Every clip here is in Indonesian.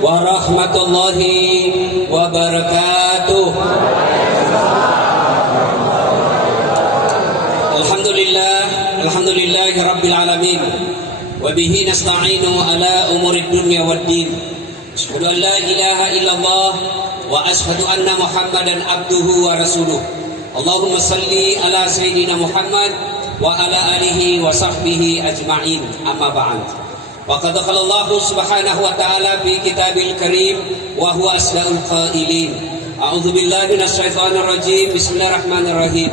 warahmatullahi wabarakatuh. Alhamdulillahi rabbil alamin. Wa bihi nasta'inu ala umurid dunya waddin. Asyhadu an la ilaha illallah wa asyhadu anna Muhammadan abduhu wa rasuluh. Allahumma salli ala sayyidina Muhammad wa ala alihi wa sahbihi ajma'in. Amma ba'd. Waqad qala Allah subhanahu wa ta'ala fi kitabil karim wa huwa asdaqul qailin. A'udzu billahi minasyaitonir rajim. Bismillahirrahmanirrahim.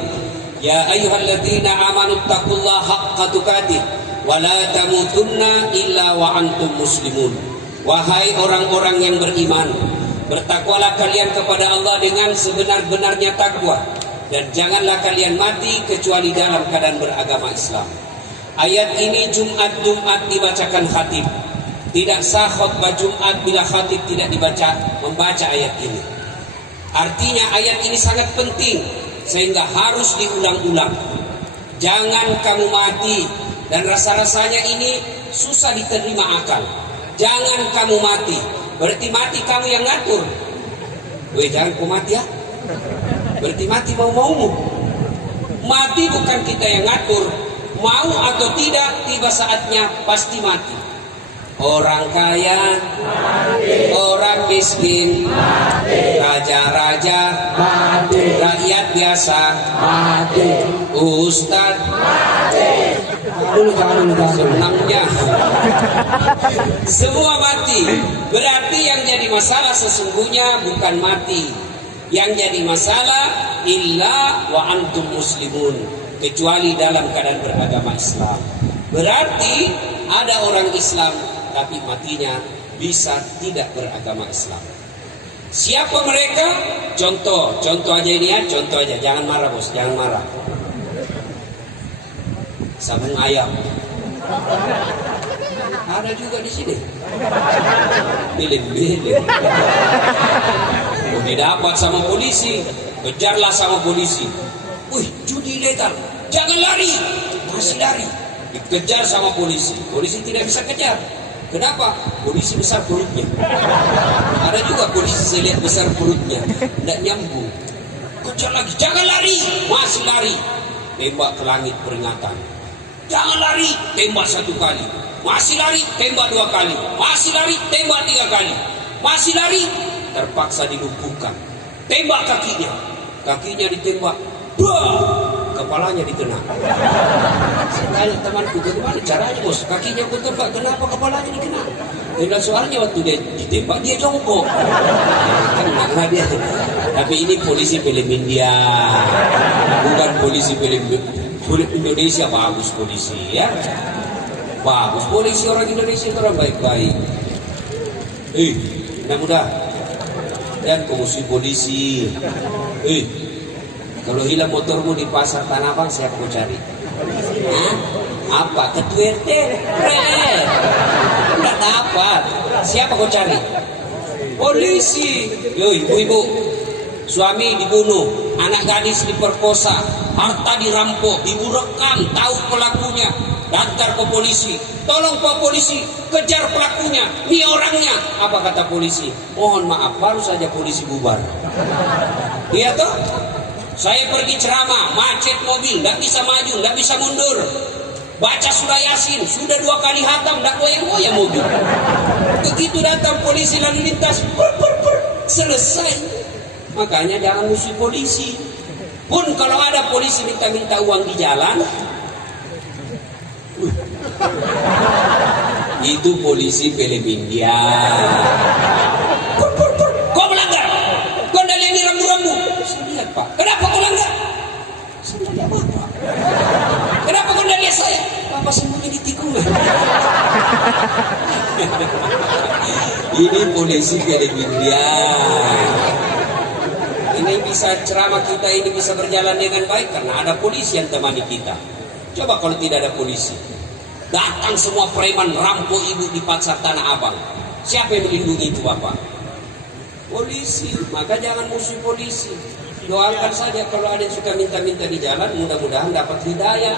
Ya ayyuhalladzina amanu taqullaha haqqa tuqatih wa la tamutunna illa wa antum muslimun. Wahai orang-orang yang beriman, bertakwalah kalian kepada Allah dengan sebenar-benarnya takwa, dan janganlah kalian mati kecuali dalam keadaan beragama Islam. Ayat ini Jumat dibacakan khatib. Tidak sah khutbah Jumat bila khatib tidak membaca ayat ini. Artinya ayat ini sangat penting sehingga harus diulang-ulang. Jangan kamu mati, dan rasa-rasanya ini susah diterima akal. Jangan kamu mati, berarti mati kamu yang ngatur. Weh, jangan kau mati ya. Berarti mati mau-maumu. Mati bukan kita yang ngatur. Mau atau tidak, tiba saatnya pasti mati. Orang kaya mati, orang miskin mati, raja-raja mati, rakyat biasa mati, ustad mati. Senangnya semua mati. Berarti yang jadi masalah sesungguhnya bukan mati. Yang jadi masalah illa wa antum muslimun, kecuali dalam keadaan beragama Islam. Berarti ada orang Islam tapi matinya bisa tidak beragama Islam. Siapa mereka? Contoh aja ini ya, contoh aja. Jangan marah bos, jangan marah. Sabung ayam ada juga di sini. Bilin. Udah dapat sama polisi, kejarlah sama polisi. Wih, judi ilegal, jangan lari, masih lari. Dikejar sama polisi, polisi tidak bisa kejar. Kenapa? Polisi besar perutnya. Ada juga polisi saya lihat besar perutnya, tidak nyambung. Kejar lagi, jangan lari, masih lari. Tembak ke langit peringatan. Jangan lari, tembak 1 kali. Masih lari, tembak 2 kali. Masih lari, tembak 3 kali. Masih lari, terpaksa dilumpuhkan. Tembak kakinya, kakinya ditembak. Kepalanya dikena. Saya temanku, bagaimana caranya bos? Kakinya pun tembak, kenapa kepalanya dikena? Dan soalnya waktu dia ditembak dia jongkok. Karena dia. Tapi ini polisi film India, bukan polisi film Indonesia. Bagus polisi ya, bagus polisi orang Indonesia itu orang baik-baik. Anak muda, dan kumusi polisi. Kalau hilang motormu di pasar Tanah Abang, siapa kau cari? Hah? Apa? Ketua RT? Tidak dapat. Siapa kau cari? Polisi. Yo, ibu-ibu, suami dibunuh, anak gadis diperkosa, harta dirampok, ibu rekam, tahu pelakunya, daftar ke polisi. Tolong Pak Polisi, kejar pelakunya, ini orangnya. Apa kata polisi? Mohon maaf, baru saja polisi bubar. Iya toh? Saya pergi ceramah, macet mobil, tidak bisa maju, tidak bisa mundur. Baca surah Yasin, sudah 2 kali hatam, tidak goyang-goyang mobil. Begitu datang polisi lalu lintas, selesai. Makanya jangan musuh polisi. Pun kalau ada polisi minta uang di jalan, itu polisi film India. Kau melanggar, kau ini rambu-rambu. Saya lihat Pak, kenapa kau langgar? Saya tidak lihat Bapak. Kenapa kau tidak lihat saya? Bapak sembunyi di tikungan. Ini polisi film India. Ini bisa ceramah kita ini bisa berjalan dengan baik karena ada polisi yang temani kita. Coba kalau tidak ada polisi, datang semua preman rampok ibu di pasar Tanah Abang. Siapa yang melindungi itu Bapak? Polisi. Maka jangan musuh polisi. Doakan saja kalau ada yang suka minta-minta di jalan, mudah-mudahan dapat hidayah.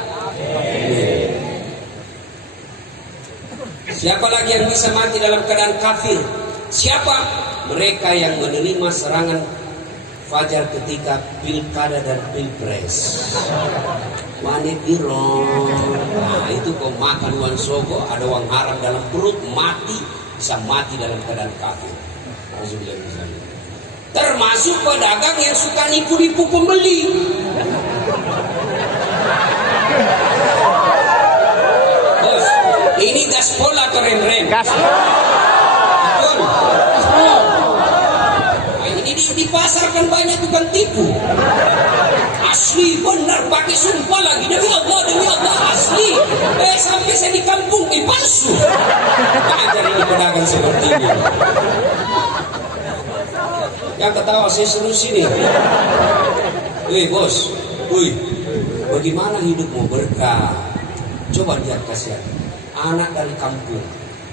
Siapa lagi yang bisa mati dalam keadaan kafir? Siapa? Mereka yang menerima serangan fajar ketika pilkada dan pilpres. Manit irong. Nah, itu kau makan uang sogo, ada uang haram dalam perut, mati, bisa mati dalam keadaan kafir. Termasuk pedagang yang suka nipu-nipu pembeli. Bos, ini gaspol atau rem-rem? Gaspol. Ini dipasarkan banyak tukang tipu. Asli benar, pakai sumpah lagi, demi Allah asli. Sampai saya di kampung palsu. Ajar ini pedagang seperti ini. Yang ketawa saya suruh sini. Bos, bagaimana hidupmu berkah? Coba lihat, kasihan anak dari kampung,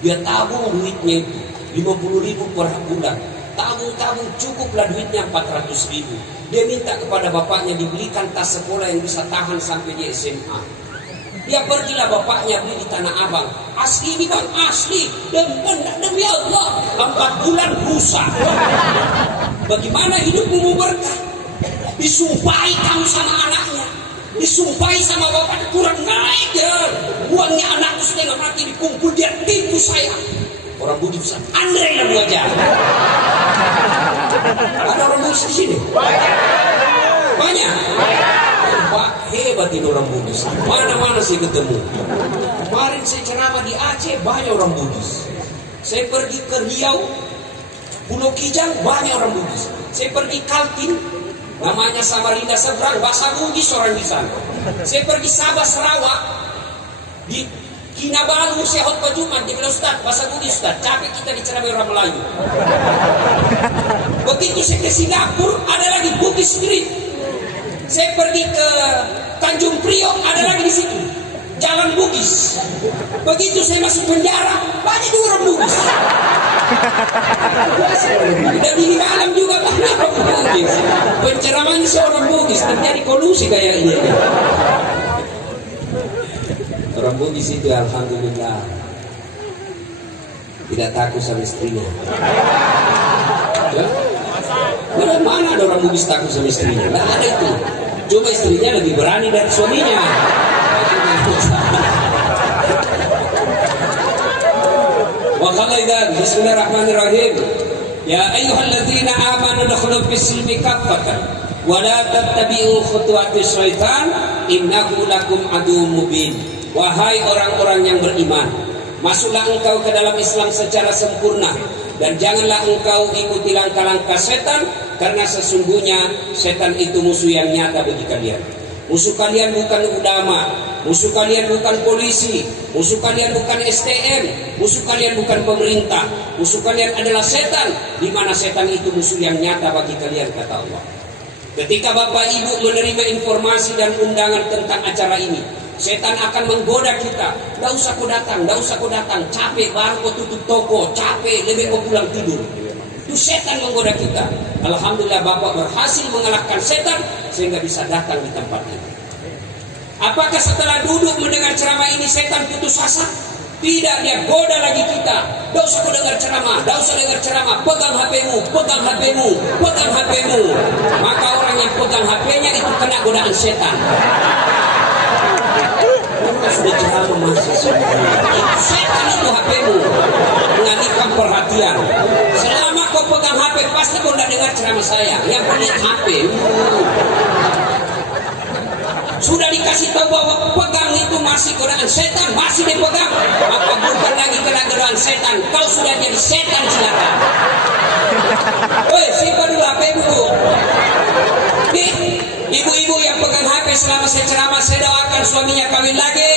dia tabung duitnya itu 50.000 per bulan. Tabung cukuplah duitnya 400.000. Dia minta kepada bapaknya dibelikan tas sekolah yang bisa tahan sampai dia SMA. Dia pergilah bapaknya beli di Tanah Abang. Asli ini bang, asli. Demi Allah, 4 bulan rusak. Bagaimana hidupmu berkah? Disumpahi kamu sama anaknya, disumpahi sama bapak, kurang naik ya. Uangnya anakku setengah mati dikumpul, dia tipu saya. Orang budi besar, Andre yang aja. Ada orang budi di sini? Banyak. Pak, hebat ini orang Bugis. Mana-mana saya ketemu. Kemarin saya ceramah di Aceh, banyak orang Bugis. Saya pergi ke Riau, Pulau Kijang, banyak orang Bugis. Saya pergi Kaltim, namanya Samarinda seberang, bahasa Bugis orang di sana. Saya pergi Sabah Sarawak, di Kinabalu saya khotbah Jumat, dia bilang, Ustaz, bahasa Bugis Ustaz, capek kita diceramai orang Melayu. Begitu saya ke Singapura, ada lagi Bugis Street. Saya pergi ke Tanjung Priok, ada lagi di situ Jalan Bugis. Begitu saya masuk penjara, banyak juga orang Bugis. Dan di malam juga banyak orang Bugis. Penceraman seorang Bugis, terjadi kolusi kayaknya. Orang Bugis itu alhamdulillah tidak takut sama istrinya. Mana ada orang Bugis takut sama istrinya? Tidak ada itu. Cuma istrinya lebih berani dari suaminya. Wa qala bismillahirrahmanirrahim. Ya ayyuhalladzina amanu dukhulu fis-silmi kaffatan wa la tattabi'u khutuwatis syaitan innahu lakum aduwwum mubin. Wahai orang-orang yang beriman, masuklah engkau ke dalam Islam secara sempurna dan janganlah engkau ikuti langkah-langkah setan, karena sesungguhnya setan itu musuh yang nyata bagi kalian. Musuh kalian bukan ulama, musuh kalian bukan polisi, musuh kalian bukan STM, musuh kalian bukan pemerintah, musuh kalian adalah setan, di mana setan itu musuh yang nyata bagi kalian, kata Allah. Ketika Bapak Ibu menerima informasi dan undangan tentang acara ini, setan akan menggoda kita. Tidak usah kau datang, capek baru kau tutup toko, capek lebih kau pulang tidur. Itu setan menggoda kita. Alhamdulillah Bapak berhasil mengalahkan setan sehingga bisa datang di tempat ini. Apakah setelah duduk mendengar ceramah ini setan putus asa? Tidak, dia goda lagi kita. Tidak usah kau dengar ceramah, pegang HP-mu. Maka orang yang pegang HP-nya itu kena godaan setan. Sudah ceramah masih setan itu HP-mu, mengalihkan perhatian. Selama kau pegang HP pasti kau tidak dengar ceramah saya. Yang punya HP sudah dikasih tahu bahwa pegang itu masih godaan setan, masih dipegang, maka bukan lagi kena godaan setan. Kau sudah jadi setan, silakan. Woi, simpan dulu HP-mu. Ibu-ibu yang pegang HP selama saya ceramah, saya doakan suaminya kawin lagi.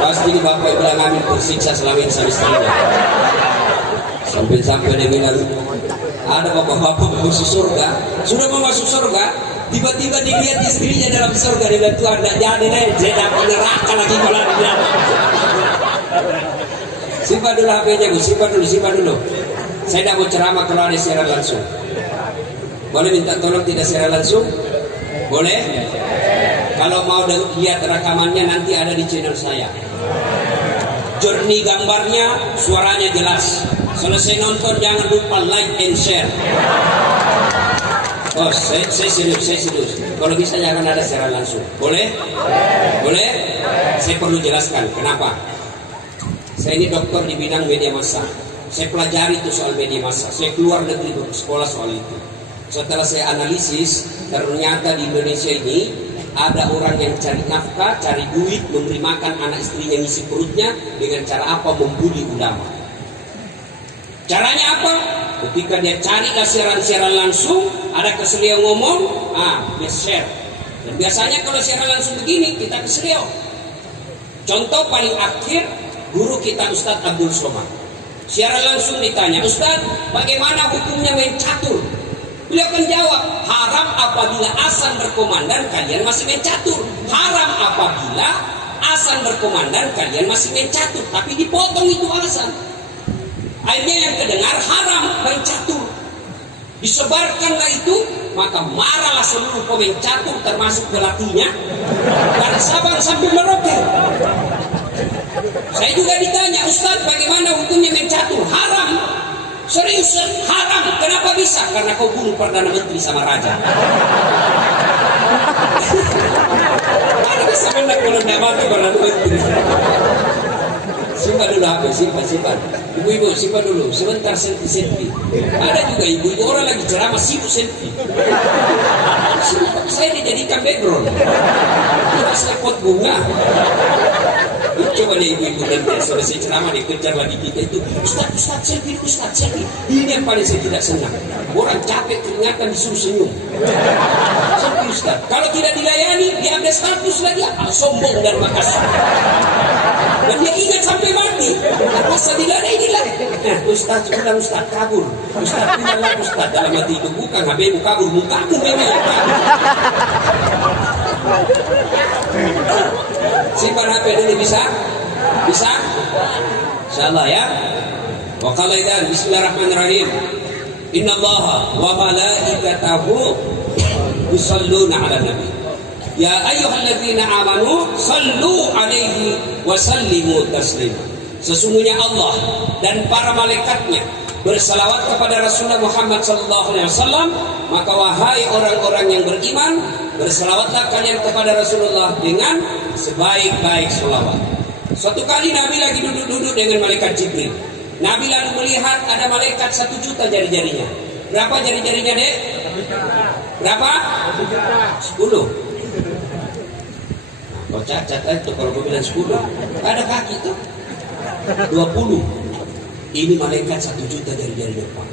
Pasti bapak bilang kami tersiksa selama ini sama istrinya. Sampai dia bilang, ada bapak-bapak masuk surga, sudah mau masuk surga, tiba-tiba dilihat istrinya dalam surga, dia bilang, Tuhan tidak jadi deh, saya dapat neraka lagi kalau dia. Simpan dulu HP-nya, simpan dulu. Saya tidak mau ceramah kalau ada siaran langsung. Boleh minta tolong tidak siaran langsung? Boleh? Kalau mau lihat rekamannya nanti ada di channel saya. Jernih gambarnya, suaranya jelas. Selesai nonton jangan lupa like and share. Oh, saya serius. Kalau bisa jangan ada secara langsung. Boleh? Boleh? Saya perlu jelaskan kenapa. Saya ini dokter di bidang media massa. Saya pelajari itu soal media massa. Saya keluar negeri bersekolah soal itu. Setelah saya analisis, ternyata di Indonesia ini ada orang yang cari nafkah, cari duit, memberi makan anak istrinya, ngisi perutnya dengan cara apa? Membuli ulama. Caranya apa? Ketika dia carilah siaran-siaran langsung, ada keselio ngomong, dia share. Dan biasanya kalau siaran langsung begini, kita keselio. Contoh paling akhir, guru kita Ustadz Abdul Somad. Siaran langsung ditanya, Ustadz, bagaimana hukumnya main catur? Beliau akan jawab, haram apabila azan berkumandang kalian masih main catur. Haram apabila azan berkumandang kalian masih main catur. Tapi dipotong itu azan. Akhirnya yang kedengar haram main catur. Disebarkanlah itu, maka marahlah seluruh pemain catur termasuk pelatihnya. Dari Sabang sampai Merauke. Saya juga ditanya, Ustaz bagaimana hukumnya main catur? Haram. Serius, haram. Kenapa bisa? Karena kau bunuh Perdana Menteri sama Raja. Mana bisa menang kalau tidak mati Perdana Menteri? Simpan dulu HP, simpan. Ibu-ibu simpan dulu, sebentar selfie. Ada juga ibu-ibu orang lagi ceramah sibuk selfie. Saya dijadikan background. Kita pot bunga. Coba deh ibu-ibu nanti selesai ceramah dikejar lagi kita itu, Ustaz selfie. Ini yang paling saya tidak senang. Orang capek keringatan disuruh senyum. Selfie Ustaz. Kalau tidak dilayani, dia ambil status lagi, sombong dan makasih. Dan dia ingat sampai mati. Karena sadilah inilah. Ustaz bilang Ustaz kabur. Ustaz bilang Ustaz dalam hati itu bukan HBmu kabur, mukamu memang yang kabur. Simpan HP dulu bisa? Bisa? Insyaallah ya. Wa qala idzan bismillahirrahmanirrahim. Innallaha wa malaikatahu yusholluna 'alan nabi. Ya ayyuhalladzina amanu sallu 'alaihi wa sallimu taslima. Sesungguhnya Allah dan para malaikatnya bersalawat kepada Rasulullah Muhammad sallallahu alaihi wasallam, maka wahai orang-orang yang beriman, bersalawatlah kalian kepada Rasulullah dengan sebaik-baik salawat. Suatu kali Nabi lagi duduk-duduk dengan malaikat Jibril. Nabi lalu melihat ada malaikat 1 juta jari-jarinya. Berapa jari-jarinya, Dek? Berapa? 10. Kau cacat itu kalau kau bilang 10. Ada kaki tuh 20. Ini malaikat 1 juta jari-jarinya, Pak.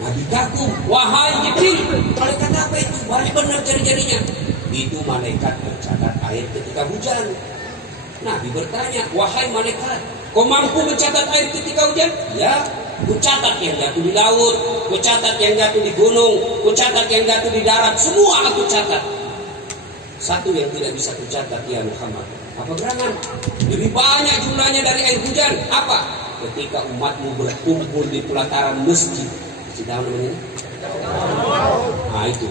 Nabi kagum, wahai Jibril, malaikat apa itu? Banyak benar jari-jarinya. Itu malaikat mencatat air ketika hujan. Nabi bertanya, wahai malaikat, kau mampu mencatat air ketika hujan? Ya, ku catat yang jatuh di laut, ku catat yang jatuh di gunung, ku catat yang jatuh di darat, semua aku catat. Satu yang tidak bisa ku catat, ya Muhammad. Apa gerangan? Lebih banyak jumlahnya dari air hujan. Apa? Ketika umatmu berkumpul di pelataran masjid. Masih tahu namanya? Nah itu.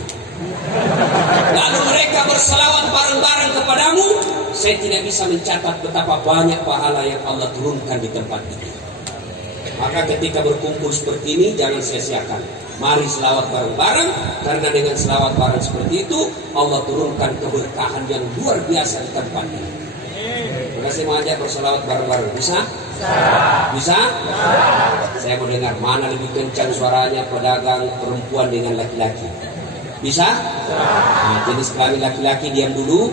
Lalu mereka berselawat bareng-bareng kepadamu. Saya tidak bisa mencatat betapa banyak pahala yang Allah turunkan di tempat ini. Maka ketika berkumpul seperti ini, jangan sia-siakan. Mari selawat bareng-bareng, karena dengan selawat bareng seperti itu Allah turunkan keberkahan yang luar biasa di tempat ini. Maka saya mau ajak berselawat bareng-bareng. Bisa? Bisa? Saya mau dengar mana lebih kencang suaranya pedagang perempuan dengan laki-laki. Bisa? Nah, jenis kelamin laki-laki diam dulu.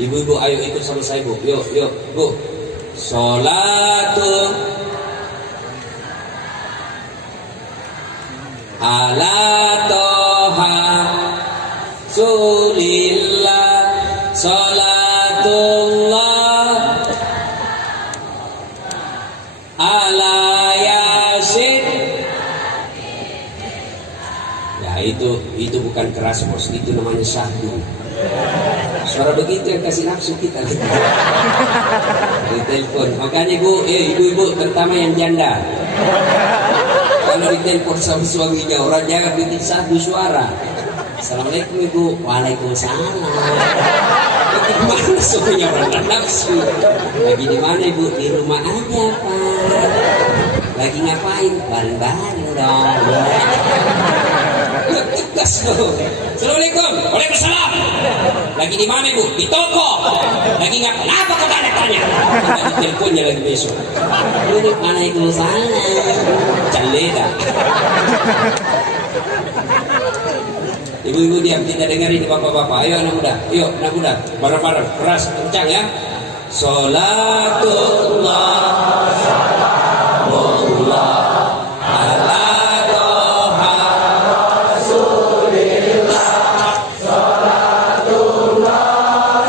Ibu-ibu ayo ikut sama saya, Bu. Yuk Bu. Sholatu ala toha sulillah sholatullah ala yasin. Ya itu bukan keras bos, itu namanya syahdu. Suara begitu yang kasih nafsu kita di telepon. Makanya Bu, ibu-ibu terutama yang janda, kalau ditelepon sama suaminya, orang jangan bikin satu suara. Assalamualaikum Ibu. Waalaikumsalam. Mana sukunya orang nafsu? Lagi di mana ibu? Di rumah aja pak. Lagi ngapain? Bareng-bareng dong. Tegas tuh. Assalamualaikum. Waalaikumsalam. Lagi di mana ibu? Di toko. Lagi ngapain? Kenapa kau tanya-tanya? Di teleponnya lagi besok. Ini mana itu sana? Caleda. Ibu-ibu diam, kita dengarin bapak-bapak. Ayo anak muda, yuk anak muda, bareng-bareng, keras, kencang ya. Salatullah, salamullah ala doha Rasulillah. Salatullah,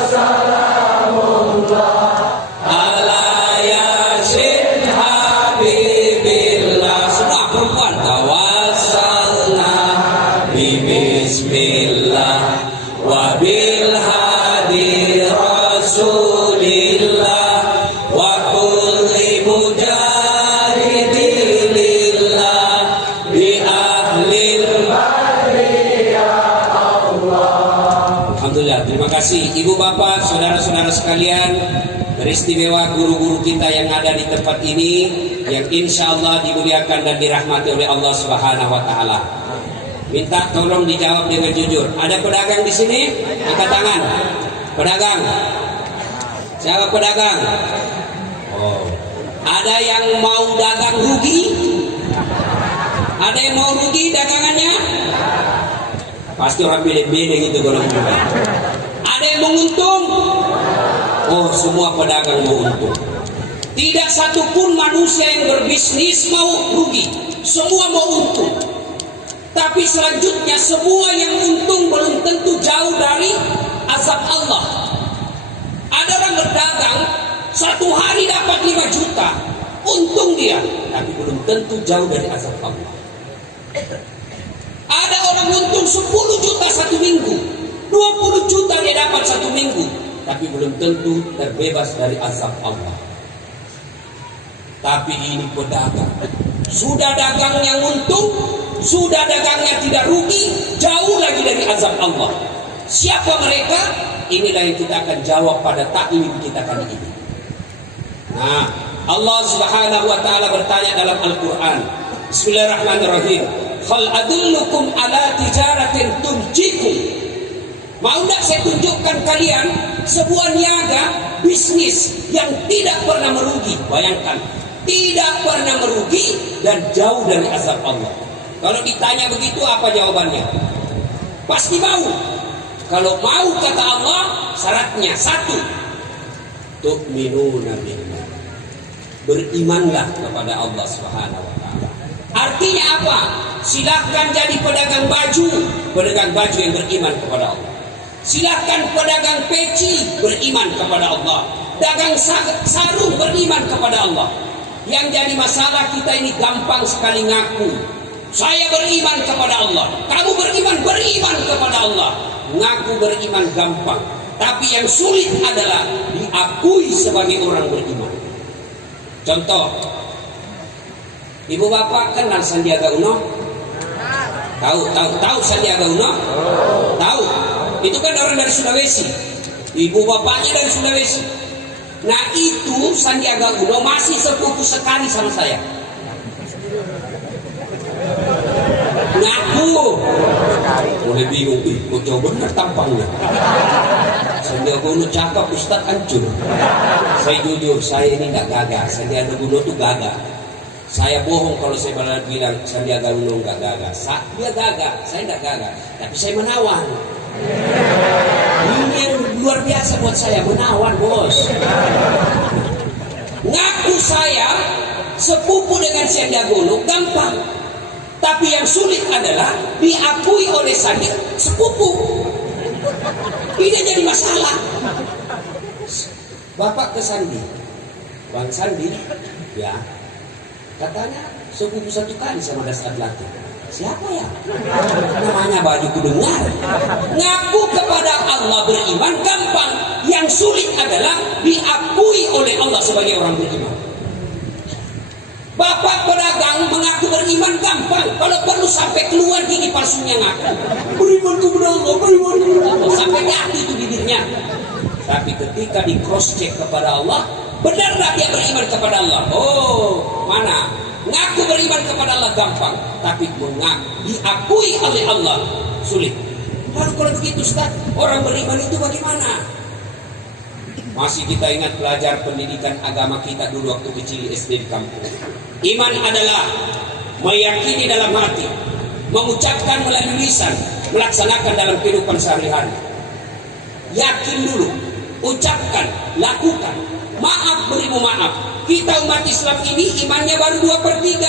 salamullah ala yasin habibillah. Semua perempuan tawassalna bismillah wa bil hadi rasulillah wa kulli mujahidilillah bi ahlil badri ya Allah. Alhamdulillah, terima kasih ibu bapak, saudara-saudara sekalian. Beristimewa guru-guru kita yang ada di tempat ini, yang insya Allah dimuliakan dan dirahmati oleh Allah Subhanahu wa Ta'ala. Minta tolong dijawab dengan jujur. Ada pedagang di sini? Angkat tangan. Pedagang. Siapa pedagang? Oh. Ada yang mau dagang rugi? Ada yang mau rugi dagangannya? Pasti orang beda-beda gitu kalau rugi. Ada yang menguntung? Oh, semua pedagang mau untung. Tidak satupun manusia yang berbisnis mau rugi. Semua mau untung. Tapi selanjutnya semua yang untung belum tentu jauh dari azab Allah. Ada orang berdagang satu hari dapat 5 juta, untung dia, tapi belum tentu jauh dari azab Allah. Ada orang untung 10 juta satu minggu, 20 juta dia dapat satu minggu, tapi belum tentu terbebas dari azab Allah. Tapi ini pedagang, sudah dagangnya untung, sudah dagangnya tidak rugi, jauh lagi dari azab Allah. Siapa mereka? Inilah yang kita akan jawab pada taklim kita kali ini. Nah, Allah Subhanahu wa Ta'ala bertanya dalam Al-Quran. Bismillahirrahmanirrahim. Hal adullukum ala tijaratin tunjikum. Mau tidak saya tunjukkan kalian sebuah niaga bisnis yang tidak pernah merugi. Bayangkan, tidak pernah merugi dan jauh dari azab Allah. Kalau ditanya begitu apa jawabannya? Pasti mau. Kalau mau kata Allah, syaratnya 1. Tu'minuna billah. Berimanlah kepada Allah Subhanahu wa Ta'ala. Artinya apa? Silahkan jadi pedagang baju yang beriman kepada Allah. Silahkan pedagang peci beriman kepada Allah. Dagang sarung beriman kepada Allah. Yang jadi masalah kita ini gampang sekali ngaku. Saya beriman kepada Allah. Kamu beriman kepada Allah. Ngaku beriman gampang. Tapi yang sulit adalah diakui sebagai orang beriman. Contoh, ibu bapak kenal Sandiaga Uno? Tahu Sandiaga Uno? Tahu. Itu kan orang dari Sulawesi. Ibu bapaknya dari Sulawesi. Nah itu Sandiaga Uno masih sepupu sekali sama saya. Ngaku. Mulai bingung, kok jauh benar tampangnya. Sandiaga Uno cakap, Ustadz hancur. Saya jujur, saya ini nggak gagah. Sandiaga Uno tuh gagah. Saya bohong kalau saya bilang Sandiaga Uno nggak gagah. Dia gagah, saya nggak gagah. Tapi saya menawan. Ini yang luar biasa buat saya, menawan bos. Ngaku saya sepupu dengan Sandiaga Uno gampang. Tapi yang sulit adalah diakui oleh Sandi sepupu. Ini jadi masalah. Bapak ke Sandi, Bang Sandi, ya, katanya sepupu satu kali sama Dasar Latin. Siapa ya? Namanya baju kudengar. Ngaku kepada Allah beriman gampang. Yang sulit adalah diakui oleh Allah sebagai orang beriman. Bapak pedagang mengaku beriman gampang. Kalau perlu sampai keluar gigi palsunya ngaku. Beriman kepada Allah, beriman kepada Allah. Sampai jatuh itu bibirnya. Tapi ketika di cross check kepada Allah, benar tak dia beriman kepada Allah? Oh, mana? Ngaku beriman kepada Allah gampang, tapi diakui oleh Allah sulit. Lalu kalau begitu Ustaz, orang beriman itu bagaimana? Masih kita ingat pelajar pendidikan agama kita dulu waktu kecil SD di kampung. Iman adalah meyakini dalam hati, mengucapkan melalui lisan, melaksanakan dalam kehidupan sehari-hari. Yakin dulu, ucapkan, lakukan. Maaf beribu maaf. Kita umat Islam ini imannya baru 2/3.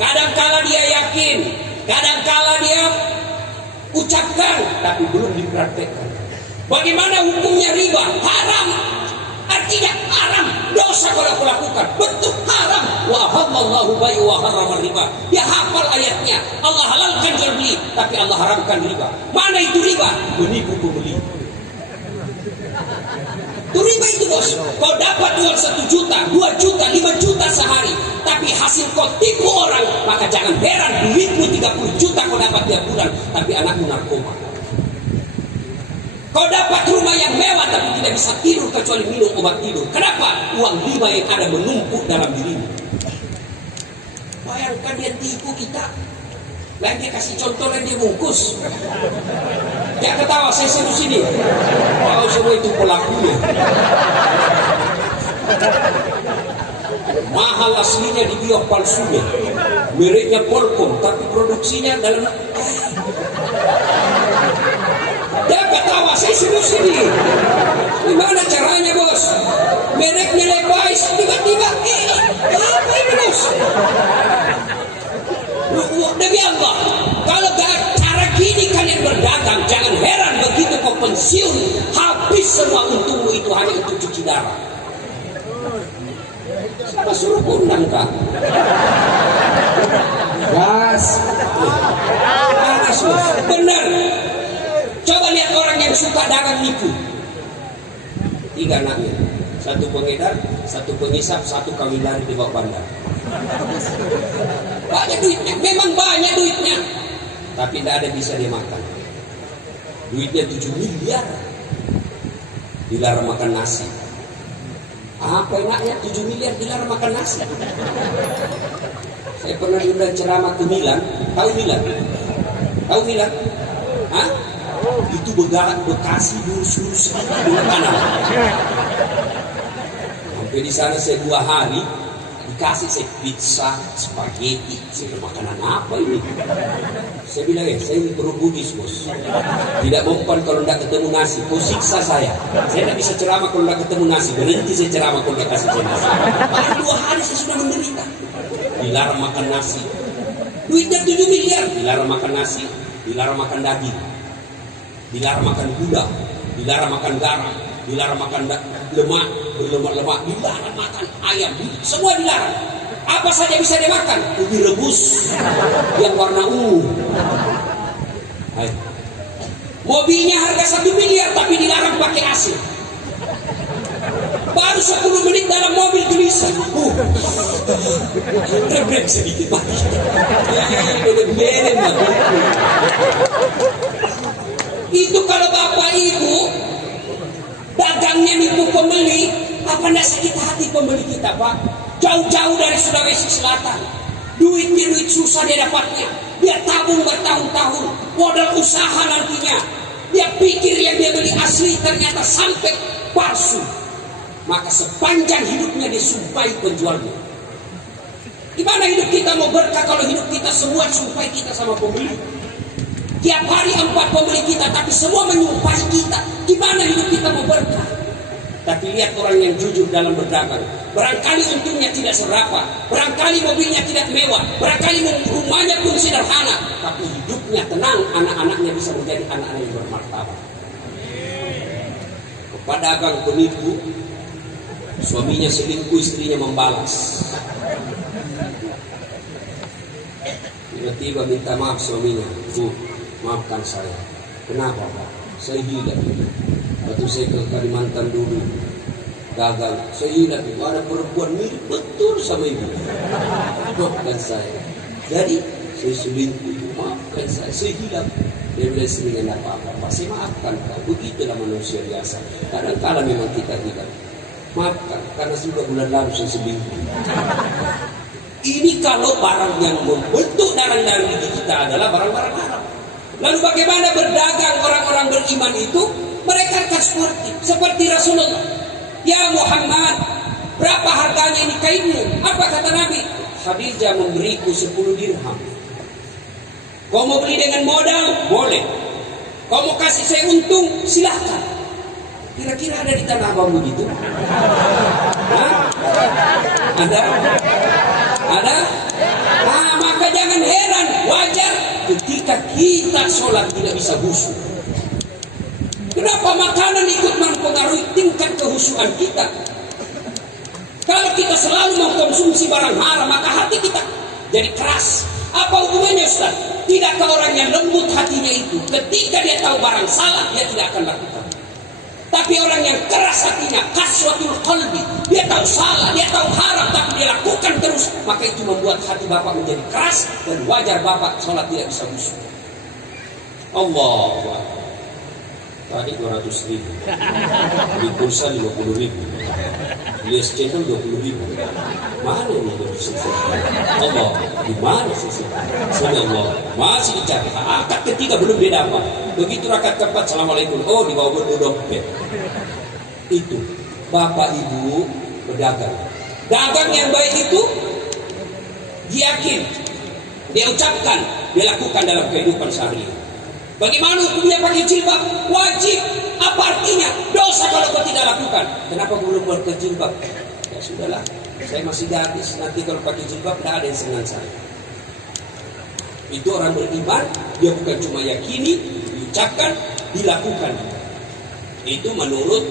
Kadang-kala dia yakin, kadang-kala dia ucapkan, tapi belum dipraktekkan. Bagaimana hukumnya riba? Haram. Artinya haram, dosa kalau aku lakukan. Betul haram. Wa halallahu bai'a wa harrama riba. Dia hafal ayatnya. Allah halalkan jual beli, tapi Allah haramkan riba. Mana itu riba? Menipu pembeli. Itu riba itu bos. Kau dapat uang 1 juta, 2 juta, 5 juta sehari, tapi hasil kau tipu orang, maka jangan heran duitmu 30 juta kau dapat tiap bulan, tapi anakmu narkoba. Kau dapat rumah yang mewah tapi tidak bisa tidur kecuali minum obat tidur. Kenapa? Uang riba yang ada menumpuk dalam dirimu. Bayangkan dia tipu kita. Lain dia kasih contoh, lain dia bungkus. Dia ketawa, saya seru sini. Kalau semua itu pelakunya. Mahal aslinya di biok palsunya. Mereknya Polkom, tapi produksinya dalam. Dia ketawa, saya seru sini. Gimana caranya bos? Mereknya Levi's, tiba-tiba apa ini bos? Demi Allah, kalau cara gini kalian berdagang, jangan heran begitu kau pensiun, habis semua untungmu itu hanya untuk cuci darah. Siapa suruh undang kak? Gas, panas bos. Benar. Coba lihat orang yang suka dagang nipu. 3 anaknya, 1 pengedar, 1 pengisap, 1 kawin lari di bawah bandar. Banyak duitnya, memang banyak duitnya, tapi tidak ada bisa dia makan. Duitnya 7 miliar, dilarang makan nasi. Apa enaknya 7 miliar dilarang makan nasi? Saya pernah diundang ceramah ke Milan. Tahu Milan? Tahu Milan? Hah? Itu Bekasi lurus-lurus di kanan. Sampai di sana saya 2 hari. Dikasih saya pizza, spaghetti, saya makanan apa ini? Saya bilang saya ini perlu Buddhis bos. Tidak mempan kalau tidak ketemu nasi. Kau siksa saya. Saya tidak bisa ceramah kalau tidak ketemu nasi. Berhenti saya ceramah kalau tidak kasih saya nasi. Baru 2 hari saya sudah menderita. Dilarang makan nasi. Duitnya 7 miliar. Dilarang makan nasi, dilarang makan daging, dilarang makan gula, dilarang makan garam, dilarang makan lemak, berlemak-lemak, dilarang makan ayam, semua dilarang. Apa saja bisa dimakan? Ubi rebus yang warna ungu. Hai. Mobilnya harga 1 miliar tapi dilarang pakai AC. Baru 10 menit dalam mobil gelisah. Rem sedikit lagi. Itu kalau bapak ibu dagangnya nipu pembeli, apa tidak sakit hati pembeli kita pak? Jauh-jauh dari Sulawesi Selatan, duitnya duit susah dia dapatnya, dia tabung bertahun-tahun, modal usaha nantinya, dia pikir yang dia beli asli ternyata sampai palsu, maka sepanjang hidupnya disumpahi penjualnya. Gimana hidup kita mau berkah kalau hidup kita semua sumpahi kita sama pembeli? Tiap hari 4 pembeli kita, tapi semua menyumpahi kita. Gimana hidup kita mau berkah? Tapi lihat orang yang jujur dalam berdagang. Barangkali untungnya tidak seberapa, barangkali mobilnya tidak mewah, barangkali rumahnya pun sederhana, tapi hidupnya tenang, anak-anaknya bisa menjadi anak-anak yang bermartabat. Pedagang penipu, suaminya selingkuh, istrinya membalas. Tiba-tiba minta maaf suaminya, Bu, maafkan saya. Kenapa Pak? Saya hilang. Waktu saya ke Kalimantan dulu, gagal. Saya hilang. Ada perempuan mirip betul sama ibu. Maafkan saya. Jadi saya selingkuh. Maafkan saya. Saya hilang. Dia bilang sini nggak apa-apa, saya maafkan kau. Begitulah manusia biasa. Kadang-kala memang kita tidak maafkan karena sudah bulan lalu seminggu. Ini kalau barang yang membentuk dalam diri kita adalah barang-barang haram. Lalu bagaimana berdagang orang-orang beriman itu? Mereka akan seperti Rasulullah. Ya Muhammad, berapa harganya ini kainmu? Apa kata Nabi? Khadijah memberiku 10 dirham. Kau mau beli dengan modal? Boleh. Kau mau kasih saya untung? Silahkan. Kira-kira ada di tanah abang begitu? Hah? Ada? Ada? Nah, maka jangan heran, wajar ketika kita sholat tidak bisa khusyuk. Kenapa makanan ikut mempengaruhi tingkat kehusyukan kita? Kalau kita selalu mengkonsumsi barang haram, maka hati kita jadi keras. Apa hubungannya Ustaz? Tidakkah orang yang lembut hatinya itu ketika dia tahu barang salah, dia tidak akan lakukan. Tapi orang yang keras hatinya, kaswatul qalbi, dia tahu salah, dia tahu haram, tapi dia lakukan terus, maka itu membuat hati bapak menjadi keras, dan wajar bapak sholat tidak bisa khusyuk. Allah. Tadi 200.000, di pulsa 50.000, beli channel 20.000. Mana ini 20.000? Allah, di mana sih? Allah, masih dicari. Akad ketiga belum dia dapat. Begitu rakaat keempat, assalamualaikum. Oh, di bawah dompet. Itu bapak ibu berdagang. Dagang yang baik itu yakin, dia ucapkan, dia lakukan dalam kehidupan sehari. Bagaimana hukumnya pakai jilbab? Wajib. Apa artinya? Dosa kalau kau tidak lakukan. Kenapa belum buat ke jilbab? Ya sudahlah, saya masih gadis. Nanti kalau pakai jilbab tidak ada yang senang saya. Itu orang beriman. Dia bukan cuma yakini, diucapkan, dilakukan. Itu menurut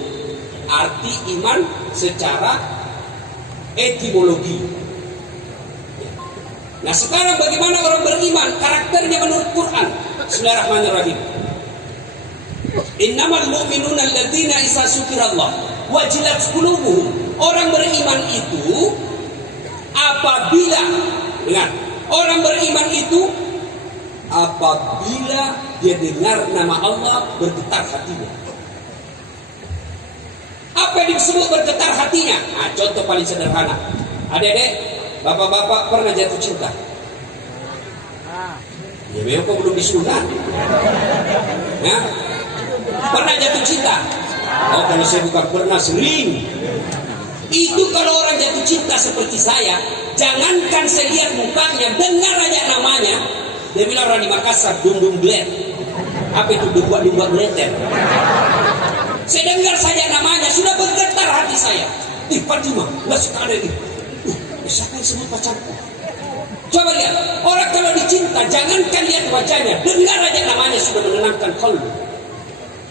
arti iman secara etimologi. Nah sekarang bagaimana orang beriman? Karakternya menurut Quran. Bismillahirrahmanirrahim. Innamal mu'minuna alladzina idza dzukirallah wajilat qulubuhum. Orang beriman itu apabila, dengar, orang beriman itu apabila dia dengar nama Allah bergetar hatinya. Apa yang disebut bergetar hatinya? Nah, contoh paling sederhana. Adik-adik, bapak-bapak pernah jatuh cinta? Ya memang kok belum disunat. Ya? Pernah jatuh cinta? Oh kalau saya bukan pernah, sering. Itu kalau orang jatuh cinta seperti saya, jangankan saya lihat mukanya, dengar aja namanya. Dia bilang orang di Makassar, dum-dum glet. Apa itu dumba-dumba gleter? Saya dengar saja namanya, sudah bergetar hati saya. Fatimah, nggak suka ada ini. Siapa yang sebut pacarku? Coba lihat, orang kalau dicinta, jangankan lihat wajahnya, dengar aja namanya sudah menenangkan kalbu.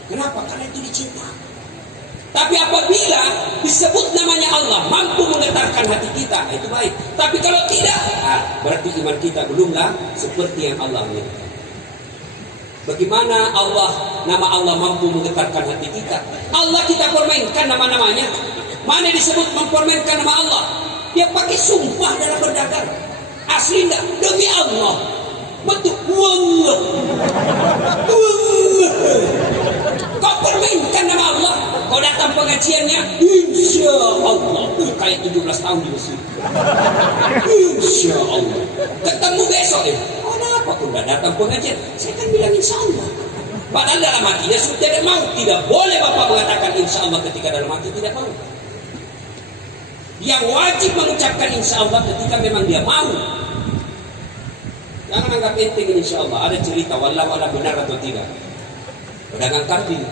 Kenapa? Karena itu dicinta. Tapi apabila disebut namanya Allah, mampu menggetarkan hati kita, itu baik. Tapi kalau tidak, berarti iman kita belumlah seperti yang Allah inginkan. Bagaimana nama Allah mampu menggetarkan hati kita? Allah kita permainkan nama-namanya. Mana disebut mempermainkan nama Allah? Dia pakai sumpah dalam berdagang. Asli enggak? Demi Allah. Betul. Wallah. Kau permainkan nama Allah. Kau datang pengajiannya, insya Allah. Kayak 17 tahun di Mesir. Insya Allah. Ketemu besok ya. Kenapa kau tidak datang pengajian? Saya kan bilang insya Allah. Padahal dalam hatinya sudah tidak mau. Tidak boleh Bapak mengatakan insya Allah ketika dalam hati tidak mau. Yang wajib mengucapkan insya Allah ketika memang dia mau. Jangan anggap enteng insya Allah. Ada cerita wallahu a'lam benar atau tidak. Pedagang kambing.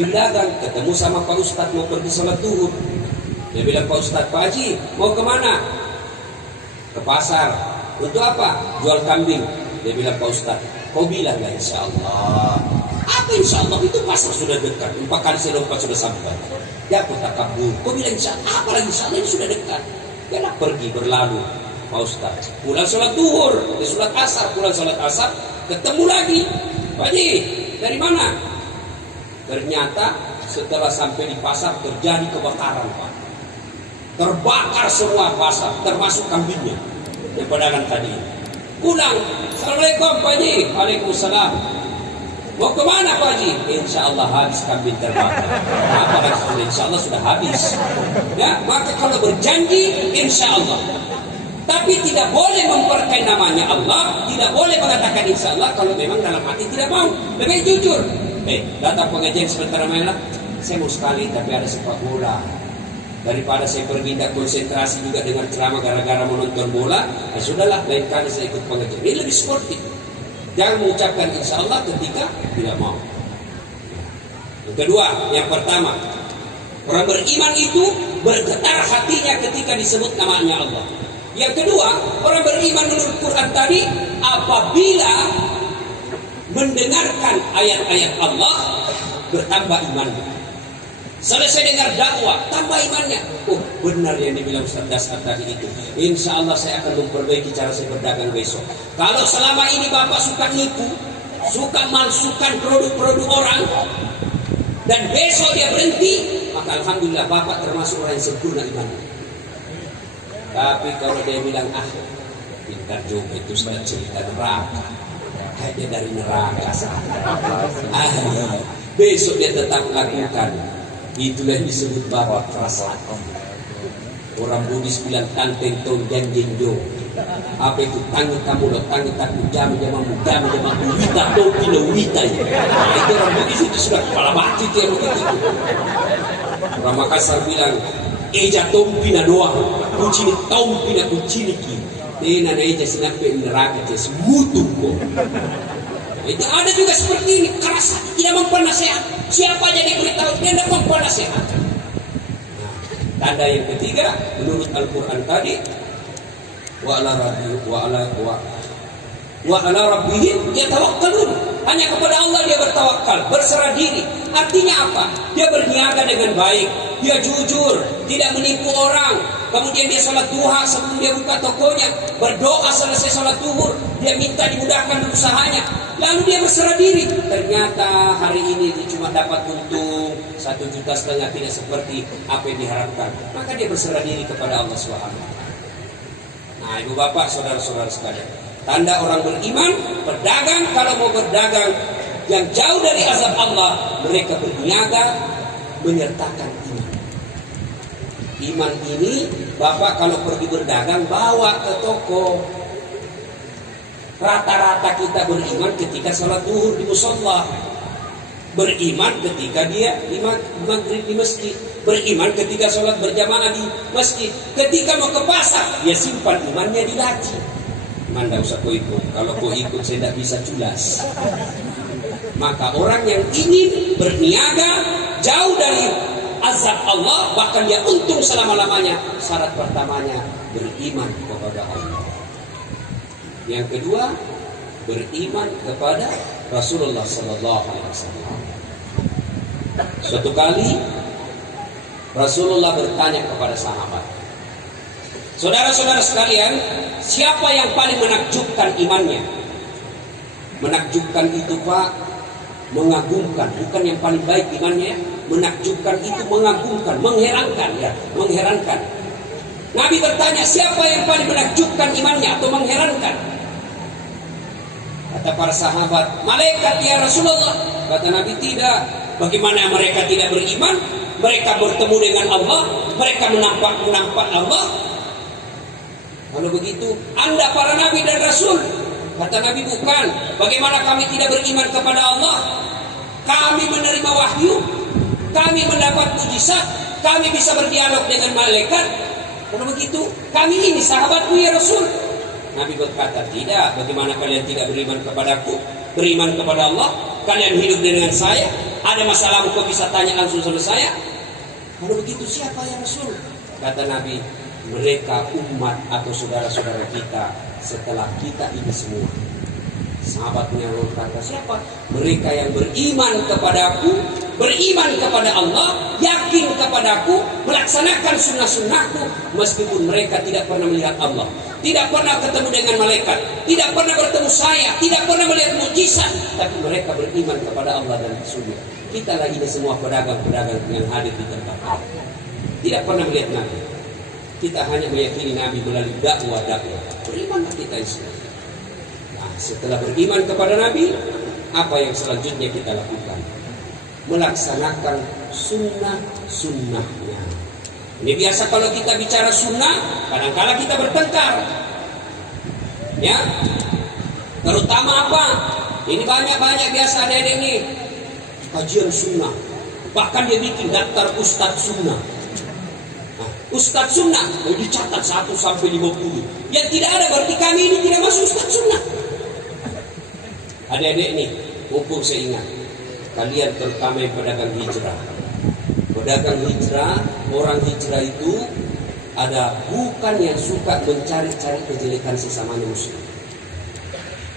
Dagang ketemu sama Pak Ustadz mau pergi sholat duhur. Dia bilang, Pak Ustadz, Pak Haji mau kemana? Ke pasar. Untuk apa? Jual kambing. Dia bilang, Pak Ustadz, kau bilang lah insya Allah. Apa insya Allah? Itu pasar sudah dekat. 4 kali saya lompat sudah sampai. Ya aku tak kabur. Kau bilang insya Allah. Apa lagi insya Allah? Ini sudah dekat. Dia nak pergi berlalu. Pak Ustadz pulang sholat duhur, dia sholat asar, pulang sholat asar, ketemu lagi. Pak Haji, dari mana? Ternyata setelah sampai di pasar terjadi kebakaran, Pak. Terbakar semua pasar, termasuk kambingnya yang pedagang tadi. Pulang, Assalamualaikum Pak Haji. Waalaikumsalam. Mau kemana Pak Haji? Insya Allah habis kambing terbakar. Apalagi sudah insya Allah sudah habis. Ya, maka kalau berjanji insya Allah. Tapi tidak boleh memperkaya namanya Allah, tidak boleh mengatakan insya Allah kalau memang dalam hati tidak mau. Lebih jujur. Datang pengajian sebentar mainlah. Saya mau sekali tapi ada sepak bola. Daripada saya berpindah konsentrasi juga dengan ceramah gara-gara menonton bola, sudahlah lain kali saya ikut pengajian. Ini lebih sportif. Jangan mengucapkan insya Allah ketika tidak mau. Yang kedua, yang pertama, orang beriman itu bergetar hatinya ketika disebut namanya Allah. Yang kedua, orang beriman menurut Quran tadi apabila mendengarkan ayat-ayat Allah bertambah imannya. Selesai dengar dakwah, tambah imannya. Oh, benar yang dibilang Ustaz Dasar tadi itu. Insya Allah saya akan memperbaiki cara saya berdagang besok. Kalau selama ini Bapak suka nipu, suka malsukan produk-produk orang, dan besok dia berhenti, maka Alhamdulillah Bapak termasuk orang yang sempurna imannya. Tapi kalau dia bilang, pintar juga itu Ustaz cerita neraka, kayaknya dari neraka saja. Besok dia tetap lakukan. Itulah yang disebut Bapak perasaan. Orang Buddhis bilang tanteng tong janjing jo. Apa itu tangi kamu lo tangi takut jam jamamu wita tong pino wita ya. Itu orang Buddhis itu sudah kepala batu itu yang begitu. Orang Makassar bilang eja tong pina doang, kucini tong pina kucini ki. Nena eja sinampe neraka tes mutu ko. Itu ada juga seperti ini, keras hati, tidak mampu nasihat. Siapa jadi beritahu dia tidak mampu nasihat. Tanda yang ketiga menurut Al-Quran tadi, wa ala rabbihim yatawakkalun. Hanya kepada Allah dia bertawakal, berserah diri. Artinya apa? Dia berniaga dengan baik, dia jujur, tidak menipu orang. Kemudian dia sholat duha sebelum dia buka tokonya, berdoa selesai sholat duhur, dia minta dimudahkan usahanya. Lalu dia berserah diri. Ternyata hari ini dia cuma dapat untung 1,5 juta, tidak seperti apa yang diharapkan. Maka dia berserah diri kepada Allah SWT. Nah, ibu bapak, saudara-saudara sekalian, tanda orang beriman, berdagang, kalau mau berdagang yang jauh dari azab Allah, mereka berniaga menyertakan iman. Iman ini, bapak kalau pergi berdagang bawa ke toko. Rata-rata kita beriman ketika sholat duhur di musola, beriman ketika dia maghrib di masjid, beriman ketika sholat berjamaah di masjid. Ketika mau ke pasar, dia simpan imannya di laci. Manda usah kau ikut, kalau kau ikut saya tidak bisa culas. Maka orang yang ingin berniaga jauh dari azab Allah, bahkan dia untung selama-lamanya, syarat pertamanya beriman kepada Allah. Yang kedua, beriman kepada Rasulullah Sallallahu Alaihi Wasallam. Suatu kali Rasulullah bertanya kepada sahabat, saudara-saudara sekalian, siapa yang paling menakjubkan imannya? Menakjubkan itu Pak, mengagumkan, bukan yang paling baik imannya. Menakjubkan itu mengagumkan, mengherankan ya, mengherankan. Nabi bertanya, siapa yang paling menakjubkan imannya atau mengherankan? Kata para sahabat, malaikat ya Rasulullah. Kata Nabi, tidak. Bagaimana mereka tidak beriman? Mereka bertemu dengan Allah, mereka menampak Allah. Kalau begitu, Anda para Nabi dan Rasul. Kata Nabi, bukan. Bagaimana kami tidak beriman kepada Allah? Kami menerima wahyu, kami mendapat mujizat, kami bisa berdialog dengan malaikat. Kalau begitu, kami ini sahabatmu ya Rasul. Nabi berkata, tidak. Bagaimana kalian tidak beriman kepadaku? Beriman kepada Allah? Kalian hidup dengan saya? Ada masalah kau bisa tanya langsung sama saya? Kalau begitu siapa ya Rasul? Kata Nabi, mereka umat atau saudara-saudara kita setelah kita ini semua. Sahabatnya berkata, siapa? Mereka yang beriman kepadaku, beriman kepada Allah, yakin kepadaku, melaksanakan sunnah-sunnahku, meskipun mereka tidak pernah melihat Allah, tidak pernah ketemu dengan malaikat, tidak pernah bertemu saya, tidak pernah melihat mujizat, tapi mereka beriman kepada Allah dan Rasulnya. Kita lagi semua pedagang-pedagang yang hadir di tempat ini, tidak pernah melihat Nabi. Kita hanya meyakini Nabi melalui dakwah. Berimanlah kita Islam. Setelah beriman kepada Nabi, apa yang selanjutnya kita lakukan? Melaksanakan sunnah-sunnahnya. Ini biasa kalau kita bicara sunnah, kadang-kala kita bertengkar. Ya, terutama apa? Ini banyak biasa adik-adik ini kajian sunnah. Bahkan dia bikin daftar Ustadz Sunnah. Nah, Ustadz Sunnah dicatat 1 sampai 50. Yang tidak ada berarti kami ini tidak masuk Ustadz Sunnah. Adik-adik ini, mumpung saya ingat, kalian terutama yang pedagang hijrah. Pedagang hijrah, orang hijrah itu ada bukan yang suka mencari-cari kejelekan sesamanya muslim.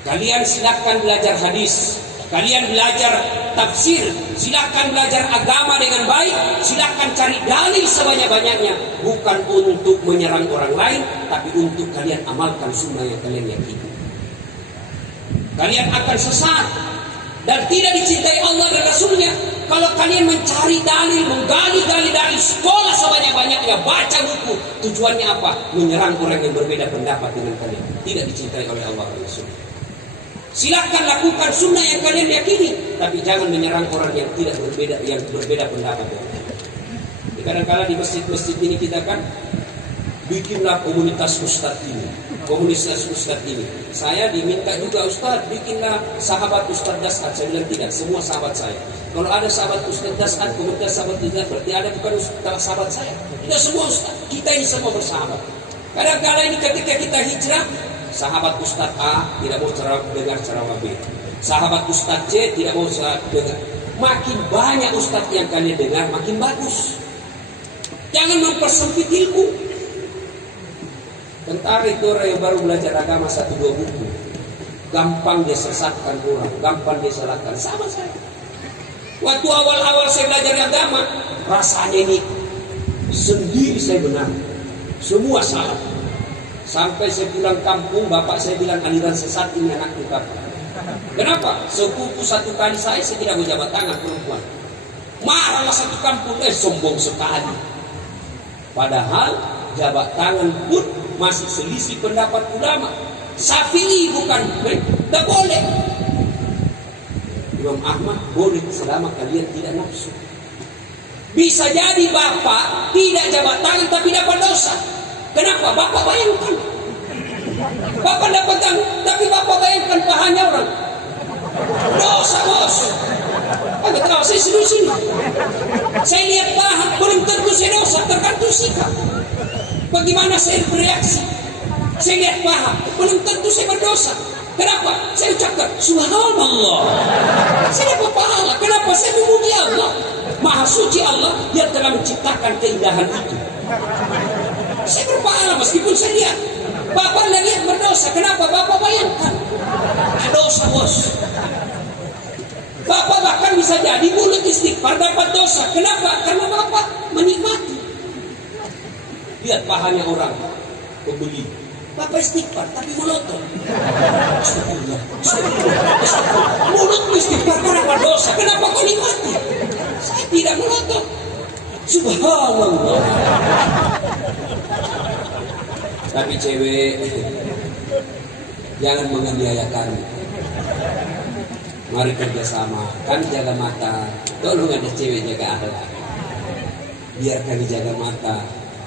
Kalian silakan belajar hadis, kalian belajar tafsir, silakan belajar agama dengan baik, silakan cari dalil sebanyak-banyaknya, bukan untuk menyerang orang lain, tapi untuk kalian amalkan sunnah yang kalian yakini. Kalian akan sesat dan tidak dicintai Allah dan Rasulnya kalau kalian mencari dalil, menggali dalil, sekolah sebanyak-banyaknya, baca buku. Tujuannya apa? Menyerang orang yang berbeda pendapat dengan kalian. Tidak dicintai oleh Allah dan Rasulnya. Silakan lakukan sunnah yang kalian yakini, tapi jangan menyerang orang yang tidak berbeda, yang berbeda pendapat dengan kalian. Kadang-kadang di masjid-masjid ini kita kan bikinlah komunitas ustadz ini, komunitas ustadz ini. Saya diminta juga, Ustadz bikinlah sahabat Ustadz Dasat. Saya bilang tidak, semua sahabat saya. Kalau ada sahabat Ustadz Dasat, komunitas sahabat Ustadz, berarti ada bukan sahabat saya. Tidak semua ustadz, kita ini semua bersahabat. Kadang-kadang ini ketika kita hijrah, sahabat Ustadz A tidak mau dengar ceramah B, sahabat Ustadz C tidak mau dengar. Makin banyak ustadz yang kalian dengar, makin bagus. Jangan mempersempit ilmu. Tentara itu orang yang baru belajar agama 1-2 buku, gampang dia sesatkan orang, gampang dia salahkan. Sama saya. Waktu awal-awal saya belajar agama, rasanya ini sendiri saya benar, semua salah. Sampai saya pulang kampung, bapak saya bilang aliran sesat ini anak tukar. Kenapa? Sepupu satu kali saya tidak mau jabat tangan perempuan. Marahlah satu kampung, sombong sekali. Padahal jabat tangan pun masih selisih pendapat ulama. Syafi'i bukan, tak boleh. Imam Ahmad boleh selama kalian tidak nafsu. Bisa jadi bapak tidak jabat tangan tapi dapat dosa. Kenapa? Bapak bayangkan. Bapak dapat tangan tapi bapak bayangkan pahanya orang. Dosa bos. Agak tahu saya sini. Saya lihat paha, belum tentu saya dosa, tergantung sikap. Bagaimana saya bereaksi? Saya lihat paha, belum tentu saya berdosa. Kenapa? Saya ucapkan Subhanallah. Saya dapat pahala. Kenapa? Saya memuji Allah. Maha suci Allah yang telah menciptakan keindahan itu. Saya berpahala meskipun saya lihat. Bapak lihat berdosa. Kenapa? Bapak bayangkan. Dosa bos. Bapak bahkan bisa jadi mulut istighfar dapat dosa. Kenapa? Karena bapak menikmati. Lihat pahanya orang pembeli. Bapak istighfar tapi melotot. Astagfirullah. Mulut istighfar karena dosa. Kenapa kau nikmati? Saya tidak melotot. Subhanallah. Tapi cewek jangan menganiaya kami. Mari kerjasama. Kami jaga mata. Tolong ada cewek jaga akhlak. Biar kami jaga mata.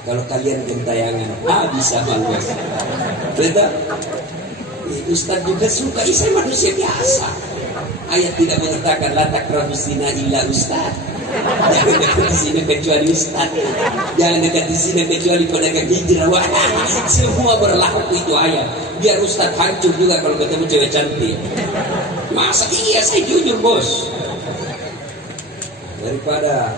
Kalau kalian gentayangan, bisa bagus. Betul? Ustaz juga suka. Saya manusia biasa. Ayat tidak mengatakan la takrabu zina illa ustaz. Jangan dekat di sini kecuali ustaz. Jangan dekat di sini kecuali pedagang hijrah. Wah, semua berlaku itu ayat. Biar ustaz hancur juga kalau ketemu cewek cantik. Masa iya saya jujur bos. Daripada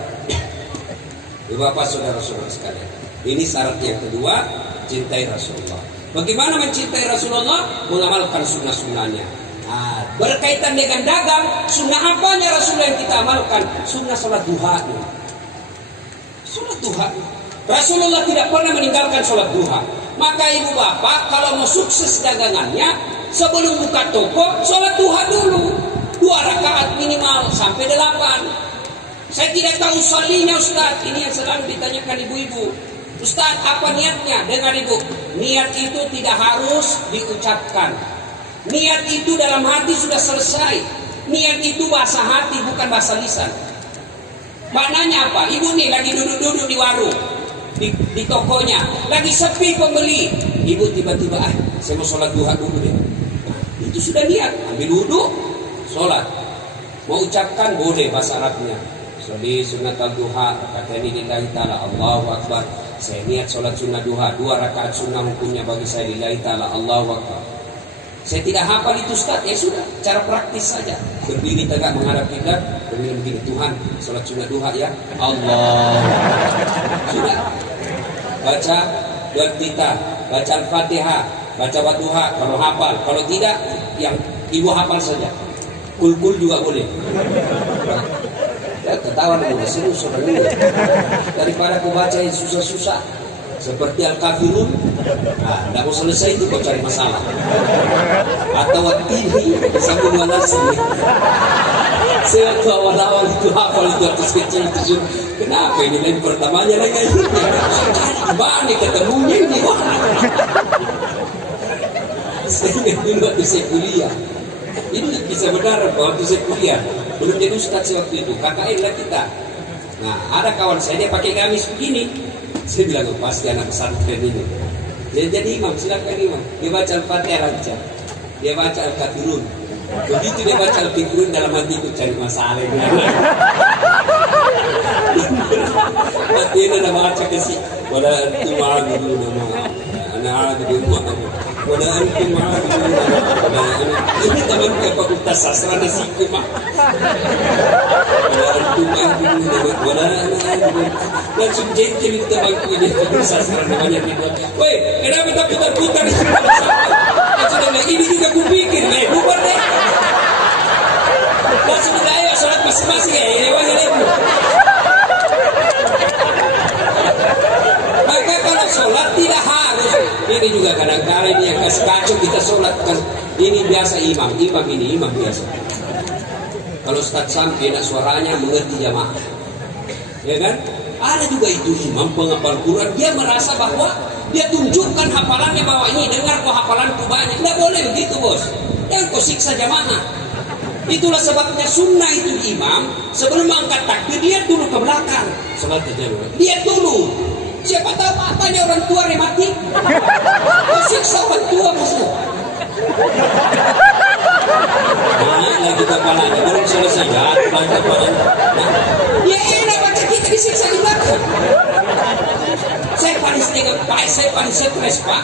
Bapak saudara-saudara sekalian, ini syarat yang kedua, cintai Rasulullah. Bagaimana mencintai Rasulullah? Mengamalkan sunnah-sunnahnya. Nah, berkaitan dengan dagang, sunnah apanya Rasulullah yang kita amalkan? Sunnah sholat duha. Sholat duha. Rasulullah tidak pernah meninggalkan sholat duha. Maka ibu bapak kalau mau sukses dagangannya, sebelum buka toko, sholat duha dulu. 2 rakaat minimal sampai 8. Saya tidak tahu solinya Ustaz. Ini yang selalu ditanyakan ibu-ibu. Ustaz, apa niatnya? Dengar ibu, niat itu tidak harus diucapkan. Niat itu dalam hati sudah selesai. Niat itu bahasa hati, bukan bahasa lisan. Maknanya apa? Ibu nih lagi duduk-duduk di warung, di tokonya, lagi sepi pembeli. Ibu tiba-tiba, saya mau sholat duha dulu deh. Itu sudah niat, ambil wudhu, sholat. Mau ucapkan boleh bahasa Arabnya. Sholli sunat al-duha, kata ini lillahi ta'ala, Allahu Akbar. Saya niat sholat sunnah duha, 2 rakaat sunnah hukumnya bagi saya lillahi ta'ala, Allahu Akbar. Saya tidak hafal itu Ustaz, ya sudah, cara praktis saja. Berdiri tegak menghadap kiblat, begini Tuhan, sholat sunnah duha ya, Allah. Sudah. Baca doa kita, baca Al-Fatihah, baca Wadduha kalau hafal, kalau tidak yang ibu hafal saja. Kul-kul juga boleh. Ya, ketawa dulu, serius sebenarnya. Daripada aku baca yang susah-susah seperti Al-Kafirun, tidak mau selesai itu kau cari masalah. Atau Wat-Tini sambil walasi. Saya waktu awal-awal itu hafal itu atas kecil itu, kenapa ini lain pertamanya lagi ini? Gimana ketemunya ini? Saya ingat dulu waktu saya kuliah. Ini bisa benar waktu saya kuliah. Belum jadi ustaz waktu itu, KKN lah kita. Nah, ada kawan saya dia pakai gamis begini. Saya bilang, pasti anak pesantren ini. Dia jadi imam, silakan imam. Dia baca Al-Fatihah lancar. Dia baca Al-Kafirun. Begitu dia baca Al-Kafirun, dalam hati itu cari masalah. Dia ada baca kasih. Wala antum ma'abudun ana a'budu ma'abudun. Wala antum ma'abudun. Ini teman ke fakultas sastra nasiku mah. Wala antum ma'abudun. Wala ana a'budu. Langsung jengkel itu temanku ini fakultas sastra namanya dibuat. Woi, kenapa tak putar-putar? Langsung ini juga kupikir, bubar deh. Langsung udah ayo sholat masing-masing ya, ini wajah lebu. Maka kalau sholat tidak harus. Ini juga kadang-kadang ini yang kasih kacau kita sholat kan. Ini biasa imam biasa. Kalau Ustaz sampai enak suaranya mengerti jamaah, ya kan? Ada juga itu imam penghafal Quran, dia merasa bahwa dia tunjukkan hafalannya bahwa ini dengar kok hafalanku banyak. Tidak boleh begitu bos. Jangan kau siksa jamaah. Itulah sebabnya sunnah itu imam sebelum angkat takbir dia dulu ke belakang. Salat dia dulu. Siapa tahu matanya orang tua yang mati. Kau siksa orang tua musuh. Nah, lagi kepalanya belum selesai jatuh kepalanya. Ya enak baca kita disiksa di belakang. Saya paling stres Pak.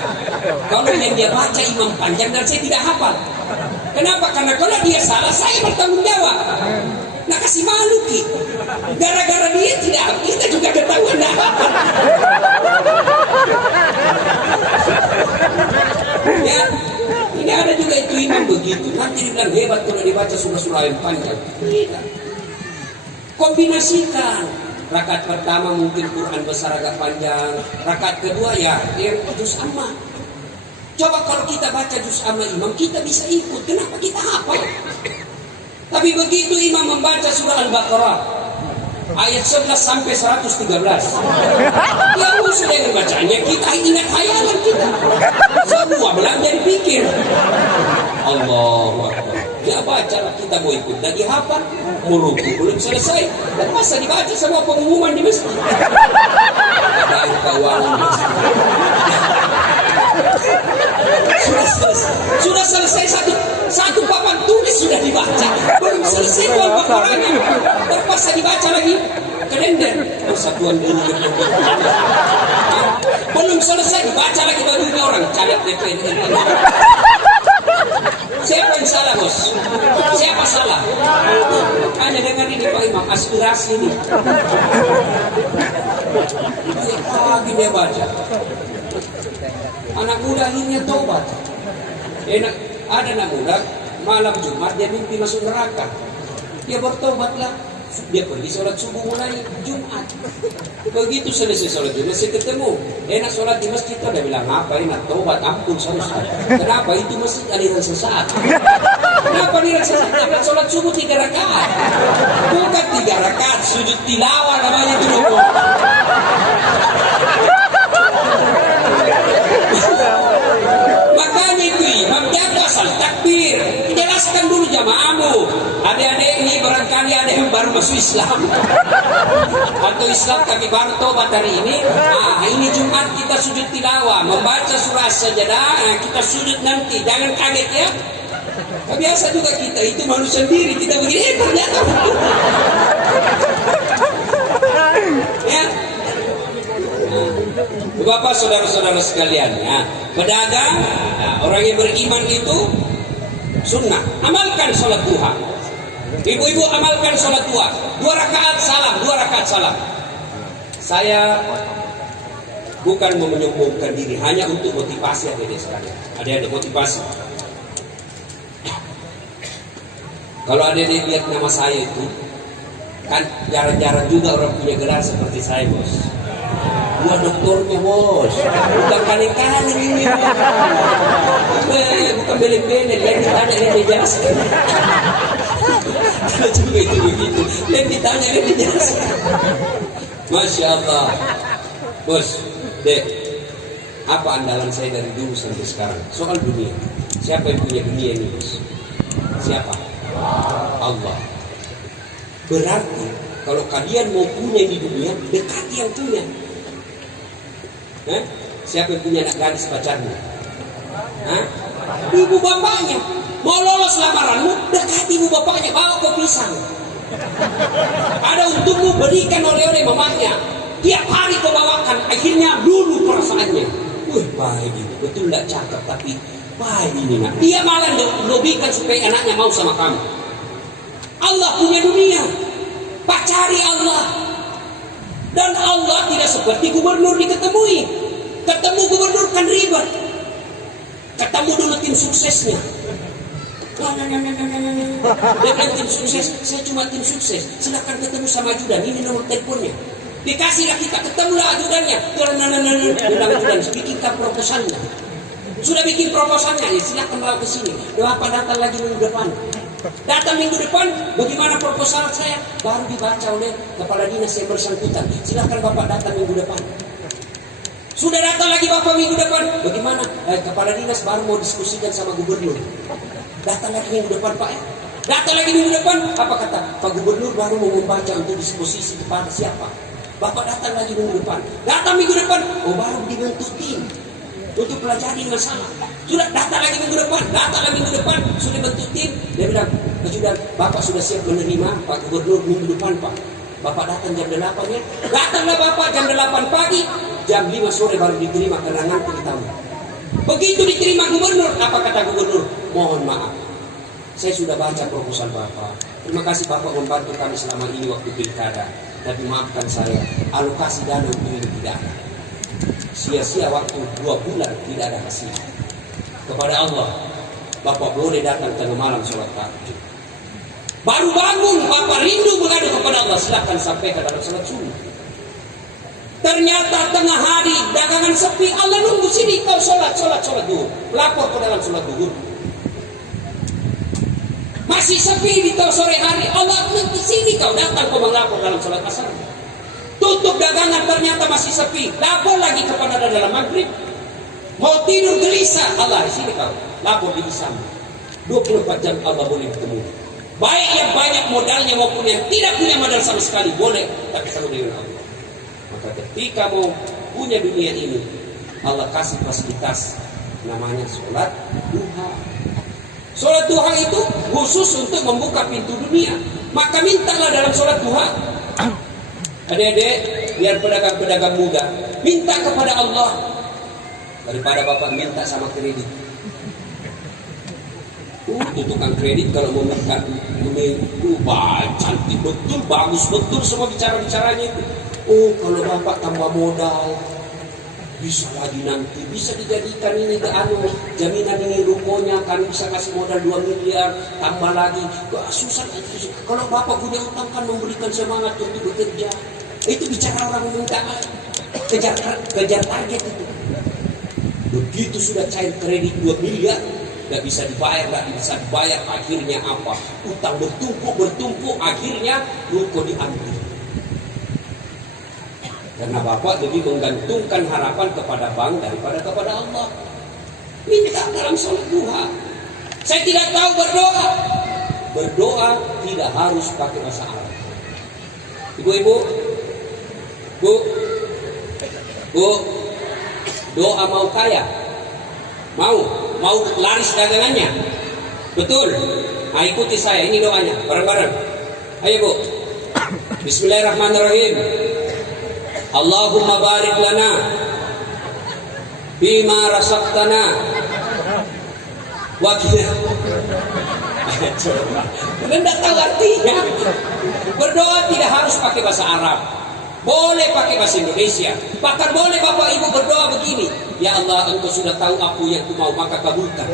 Kalau yang dia baca imam panjang dan saya tidak hafal. Kenapa? Karena kalau dia salah saya bertanggung jawab. Nah kasih malu Ki. Gara-gara dia tidak, kita juga ketahuan dah hafal. Ya, ini ada juga itu imam begitu. Nanti dibilang hebat kalau dibaca surah-surah yang panjang. Tidak. Kombinasikan. Rakaat pertama mungkin Quran besar agak panjang. Rakaat kedua ya juz amma. Coba kalau kita baca juz amma imam, kita bisa ikut. Kenapa kita hafal? Tapi begitu imam membaca surah Al-Baqarah ayat 11 sampai 113, ya sudah dengan bacanya kita ingat hayalan kita. Semua belanja dipikir. Allahu Akbar. Dia baca kita mau ikut dan dihafal. Muruku belum selesai dan masa dibaca semua pengumuman di masjid. Ada keuangan masjid. Sudah selesai satu papan tulis sudah dibaca, belum selesai Al-Baqarahnya, terpaksa dibaca lagi kedender persatuan diri belum selesai dibaca lagi barunya orang caleg DPR. Siapa yang salah bos? Siapa salah? Hanya dengar ini Pak Imam aspirasi ini. Lagi dia baca. Anak muda akhirnya tobat. Ada anak muda malam Jumat dia mimpi masuk neraka. Dia bertobatlah. Dia pergi sholat subuh mulai Jumat. Begitu selesai sholat Jumat saya ketemu. Enak sholat di masjid itu. Dia bilang apa enak tobat ampun saya. Kenapa itu masjid aliran sesat? Kenapa aliran sesat? Dia sholat subuh 3 rakaat. Bukan 3 rakaat sujud tilawah namanya itu. Makanya itu imam dia asal takbir. Islam. Atau Islam tapi baru tobat hari ini. Ini Jumat kita sujud tilawah, membaca surah As-Sajdah. Kita sujud nanti, jangan kaget ya. Biasa juga kita itu manusia sendiri, kita begini ternyata ya. Bapak saudara-saudara sekalian, pedagang, orang yang beriman itu sunnah, amalkan sholat duha. Ibu-ibu amalkan sholat duha, 2 rakaat salam. Saya bukan mau menyombongkan diri, hanya untuk motivasi adik-adik sekalian. Ada motivasi. Kalau adik-adik lihat nama saya itu, kan jarang-jarang juga orang punya gelar seperti saya, bos. Gua doktornya, bos. Bukan kali-kali ini. Bukan belek-belek, yang ditanya yang dijelaskan. Kalau juga itu begitu, yang ditanya yang dijelaskan. Masya Allah. Bos, Dek, apa andalan saya dari dulu sampai sekarang? Soal dunia. Siapa yang punya dunia ini, bos? Siapa? Allah. Berarti kalau kalian mau punya di dunia, dekati yang punya. Siapa yang punya anak gadis pacarnya? Ibu bapaknya. Mau lolos lamaranmu, dekati ibu bapaknya, bawa kau pisang. Ada untukmu, berikan oleh-oleh mamanya. Tiap hari kau bawakan, akhirnya dulu perasaannya. Baik itu, betul tidak cakep, tapi baik ini nak. Dia malah lobikan supaya anaknya mau sama kamu. Allah punya dunia, pacari Allah. Dan Allah tidak seperti gubernur diketemui. Ketemu gubernur kan ribet. Ketemu dulu tim suksesnya. Dia bilang tim sukses, saya cuma tim sukses. Silakan ketemu sama ajudan, ini nomor teleponnya. Dikasihlah kita, ketemulah ajudannya. Bilang ajudan, bikinkan proposalnya. Sudah bikin proposalnya, ya silakan bawa ke sini. Bapak datang lagi minggu depan. Datang minggu depan, bagaimana proposal saya? Baru dibaca oleh kepala dinas yang bersangkutan. Silakan Bapak datang minggu depan. Sudah datang lagi Bapak minggu depan. Bagaimana? Kepala dinas baru mau diskusikan sama gubernur. Datang lagi minggu depan Pak ya. Datang lagi minggu depan. Apa kata Pak Gubernur baru mau membaca untuk disposisi kepada siapa? Bapak datang lagi minggu depan. Datang minggu depan. Oh baru dibentuk tim untuk pelajari masalah. Sudah datang lagi minggu depan. Datang lagi minggu depan. Sudah bentuk tim. Dia bilang, sudah Bapak sudah siap menerima Pak Gubernur minggu depan Pak. Bapak datang jam 8 ya. Datanglah Bapak jam 8 pagi. Jam 5 sore baru diterima karena ngantri tamu. Begitu diterima gubernur, apa kata gubernur? Mohon maaf, saya sudah baca proposal Bapak. Terima kasih Bapak membantu kami selama ini waktu pilkada. Tapi maafkan saya, alokasi dana untuk ini tidak ada. Sia-sia waktu 2 bulan tidak ada hasil. Kepada Allah, Bapak boleh datang tengah malam sholat tahajud. Baru bangun, Bapak rindu mengadu kepada Allah. Silakan sampaikan dalam sholat subuh. Ternyata tengah hari dagangan sepi, Allah nunggu sini kau sholat dulu. Lapor ke dalam sholat dulu. Masih sepi di sore hari, Allah nunggu sini kau datang kau melapor dalam sholat asar. Tutup dagangan ternyata masih sepi, lapor lagi kepada dalam maghrib. Mau tidur gelisah, Allah sini kau lapor di Islam. 24 jam Allah boleh bertemu. Baik yang banyak modalnya maupun yang tidak punya modal sama sekali boleh, tapi sama dengan Allah. Maka ketika mau punya dunia ini, Allah kasih fasilitas namanya sholat duha. Sholat duha itu khusus untuk membuka pintu dunia. Maka mintalah dalam sholat duha. Adik-adik, biar pedagang-pedagang muda minta kepada Allah daripada Bapak minta sama kredit. Tukang kredit kalau mau minta cantik betul, bagus betul semua bicara-bicaranya itu. Oh kalau Bapak tambah modal bisa lagi nanti, bisa dijadikan ini ke jaminan ini rukonya kami bisa kasih modal 2 miliar tambah lagi. Susah. Kalau Bapak punya utang kan memberikan semangat untuk bekerja. Itu bicara orang minta kejar target itu. Begitu sudah cair kredit 2 miliar nggak bisa dibayar, akhirnya apa? Utang bertumpuk, akhirnya ruko diambil. Karena Bapak lebih menggantungkan harapan kepada bank daripada kepada Allah. Minta dalam sholat duha. Saya tidak tahu berdoa. Berdoa tidak harus pakai bahasa Arab. Ibu-ibu, Bu, doa mau kaya, mau laris dagangannya, betul? Nah, ikuti saya, ini doanya, bareng-bareng. Ayo Bu, Bismillahirrahmanirrahim. Allahumma barik lana bima rasaqtana wa qina. Kalian tidak tahu artinya. Berdoa tidak harus pakai bahasa Arab, boleh pakai bahasa Indonesia. Bahkan boleh Bapak Ibu berdoa begini, ya Allah, Engkau sudah tahu aku yang ku mau, maka kabulkan.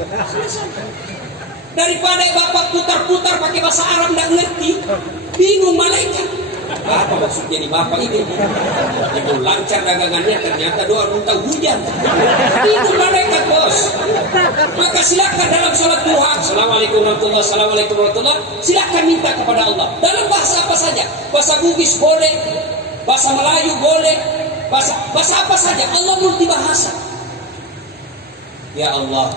Daripada Bapak putar-putar pakai bahasa Arab tidak ngerti, bingung malaikat. Apa maksudnya di Bapak ini? Ibu lancar dagangannya, ternyata doa minta hujan. Bingung malaikat, bos. Maka silakan dalam sholat duha, Assalamualaikum warahmatullahi wabarakatuh, Assalamualaikum warahmatullahi wabarakatuh, silakan minta kepada Allah dalam bahasa apa saja. Bahasa Bugis boleh, bahasa Melayu boleh, bahasa apa saja. Allah multi bahasa. Ya Allah,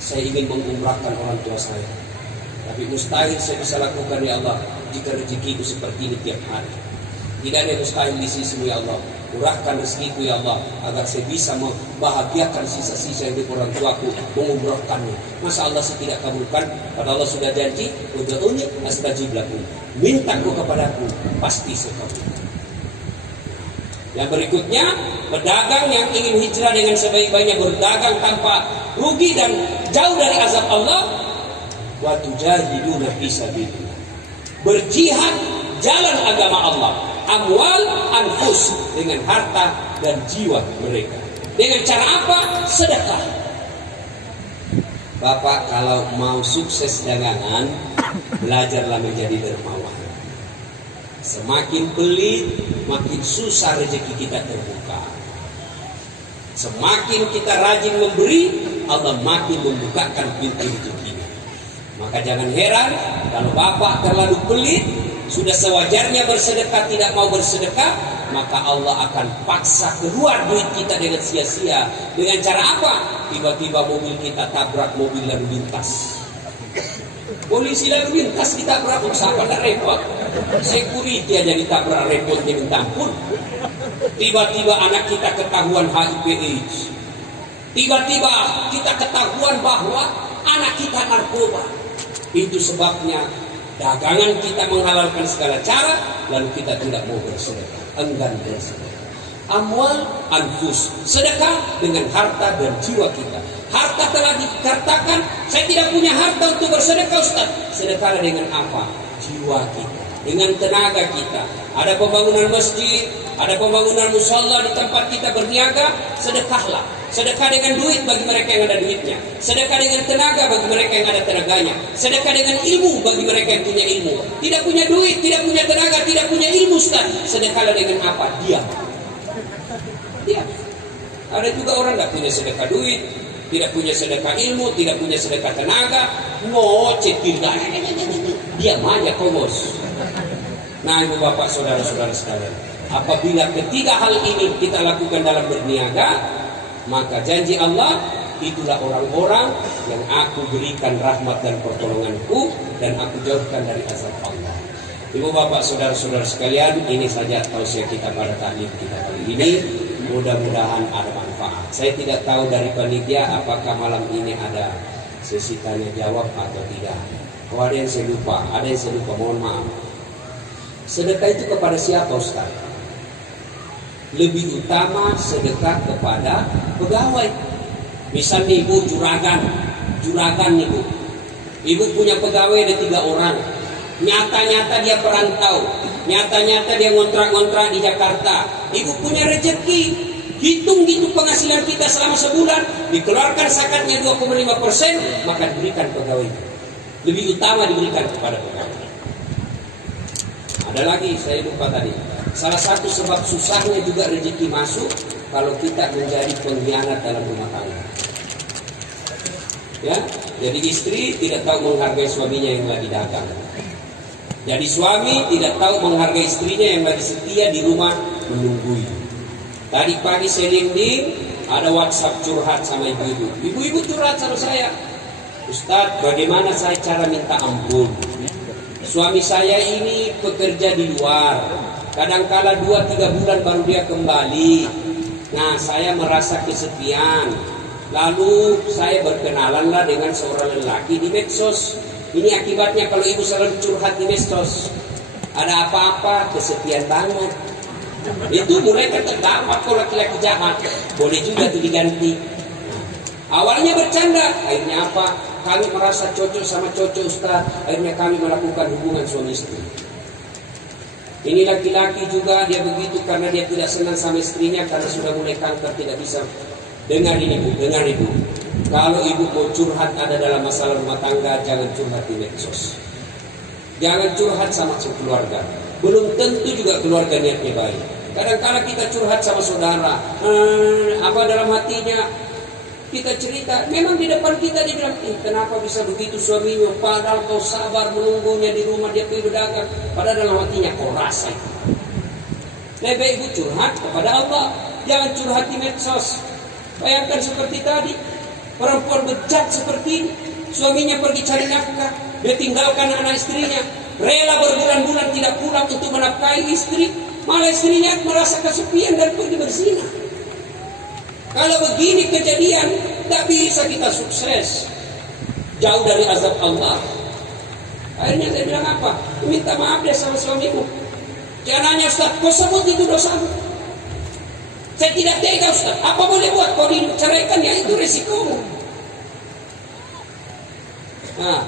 saya ingin mengumrahkan orang tua saya, tapi mustahil saya bisa lakukan ya Allah jika rezekiku seperti ini tiap hari. Tidak ada yang mustahil di sisimu ya Allah. Murahkan rezekiku ya Allah, agar saya bisa membahagiakan sisa-sisa hidup orang tuaku, mengumrahkannya. Masa Allah tidak kabulkan? Padahal Allah sudah janji, ud'uni astajib lakum. Mintaku kepadaku, pasti saya kabulkan. Yang berikutnya, pedagang yang ingin hijrah dengan sebaik-baiknya, berdagang tanpa rugi dan jauh dari azab Allah. Wa tujahiduna fi sabilillah. Berjihad jalan agama Allah. Amwal anfus, dengan harta dan jiwa mereka. Dengan cara apa? Sedekah. Bapak kalau mau sukses dagangan, belajarlah menjadi dermawan. Semakin pelit, makin susah rezeki kita terbuka. Semakin kita rajin memberi, Allah makin membukakan pintu rezekinya. Maka jangan heran kalau Bapak terlalu pelit, sudah sewajarnya bersedekah tidak mau bersedekah, maka Allah akan paksa keluar duit kita dengan sia-sia. Dengan cara apa? Tiba-tiba mobil kita tabrak mobil lalu lintas. Polisi lalu lintas ditabrak, siapa tak repot? Security aja ditabrak, repotnya minta ampun. Tiba-tiba anak kita ketahuan HIV/AIDS. Tiba-tiba kita ketahuan bahwa anak kita narkoba. Itu sebabnya dagangan kita menghalalkan segala cara, lalu kita tidak mau bersedekah, enggan bersedekah. Amwal anfus, sedekah dengan harta dan jiwa kita. Harta telah dikatakan, saya tidak punya harta untuk bersedekah Ustaz. Sedekahlah dengan apa? Jiwa kita, dengan tenaga kita. Ada pembangunan masjid, ada pembangunan musalla di tempat kita berniaga, sedekahlah. Sedekah dengan duit bagi mereka yang ada duitnya. Sedekah dengan tenaga bagi mereka yang ada tenaganya. Sedekah dengan ilmu bagi mereka yang punya ilmu. Tidak punya duit, tidak punya tenaga, tidak punya ilmu Ustaz. Sedekahlah dengan apa? Diam. Ada juga orang tidak punya sedekah duit, tidak punya sedekah ilmu, tidak punya sedekah tenaga, ngoceh tidak. Diam aja kau bos. Nah ibu bapak saudara-saudara sekalian, apabila ketiga hal ini kita lakukan dalam berniaga, maka janji Allah, itulah orang-orang yang aku berikan rahmat dan pertolonganku, dan aku jauhkan dari azab Allah. Ibu bapak saudara-saudara sekalian, ini saja tausiah kita pada taklim kita kali ini. Mudah-mudahan ada manfaat. Saya tidak tahu dari panitia apakah malam ini ada sesi tanya jawab atau tidak. Kalau ada yang saya lupa, mohon maaf. Sedekah itu kepada siapa Ustaz? Lebih utama sedekah kepada pegawai. Misalnya ibu juragan nih bu. Ibu punya pegawai ada 3 orang. Nyata-nyata dia perantau, nyata-nyata dia ngontrak-ngontrak di Jakarta. Ibu punya rezeki, hitung gitu penghasilan kita selama sebulan, dikeluarkan zakatnya 2,5%, maka diberikan pegawai. Lebih utama diberikan kepada pegawai. Ada lagi saya lupa tadi. Salah satu sebab susahnya juga rezeki masuk kalau kita menjadi pengkhianat dalam rumah tangga. Ya, jadi istri tidak tahu menghargai suaminya yang lagi dagang. Jadi suami tidak tahu menghargai istrinya yang lagi setia di rumah menunggui. Tadi pagi saya ding ada WhatsApp curhat sama ibu-ibu. Ibu-ibu curhat sama saya, Ustadz, bagaimana saya cara minta ampun? Suami saya ini bekerja di luar, kadangkala 2-3 bulan baru dia kembali. Nah, saya merasa kesepian. Lalu saya berkenalanlah dengan seorang lelaki di medsos. Ini akibatnya kalau ibu selalu curhat di medsos. Ada apa-apa, kesepian banget. Itu mulai terdapat kalau laki-laki jahat. Boleh juga itu diganti. Awalnya bercanda, akhirnya apa? Kami merasa cocok sama cocok Ustaz. Akhirnya kami melakukan hubungan suami istri. Ini laki-laki juga dia begitu karena dia tidak senang sama istrinya karena sudah mulai kanker, tidak bisa. Dengar ini Bu, dengar ibu. Kalau ibu mau curhat ada dalam masalah rumah tangga, jangan curhat di medsos. Jangan curhat sama keluarga. Belum tentu juga keluarga niatnya baik. Kadang-kala kita curhat sama saudara, apa dalam hatinya kita cerita, memang di depan kita dia bilang, kenapa bisa begitu suaminya? Padahal kau sabar menunggunya di rumah dia pergi berdagang. Padahal dalam hatinya kau rasa itu. Lebih baik ibu curhat kepada Allah, jangan curhat di medsos. Bayangkan seperti tadi, perempuan bejat seperti ini, suaminya pergi cari nafkah, dia tinggalkan anak istrinya, rela berbulan-bulan tidak pulang untuk menafkahi istri, malah istrinya merasa kesepian dan pergi berzina. Kalau begini kejadian, tak bisa kita sukses, jauh dari azab Allah. Akhirnya saya bilang apa? Minta maaf deh sama suamiku. Jangan nanya Ustaz, kau sebut itu dosamu. Saya tidak tega Ustaz. Apa boleh buat? Kau diceraikan ya itu resikomu. Nah,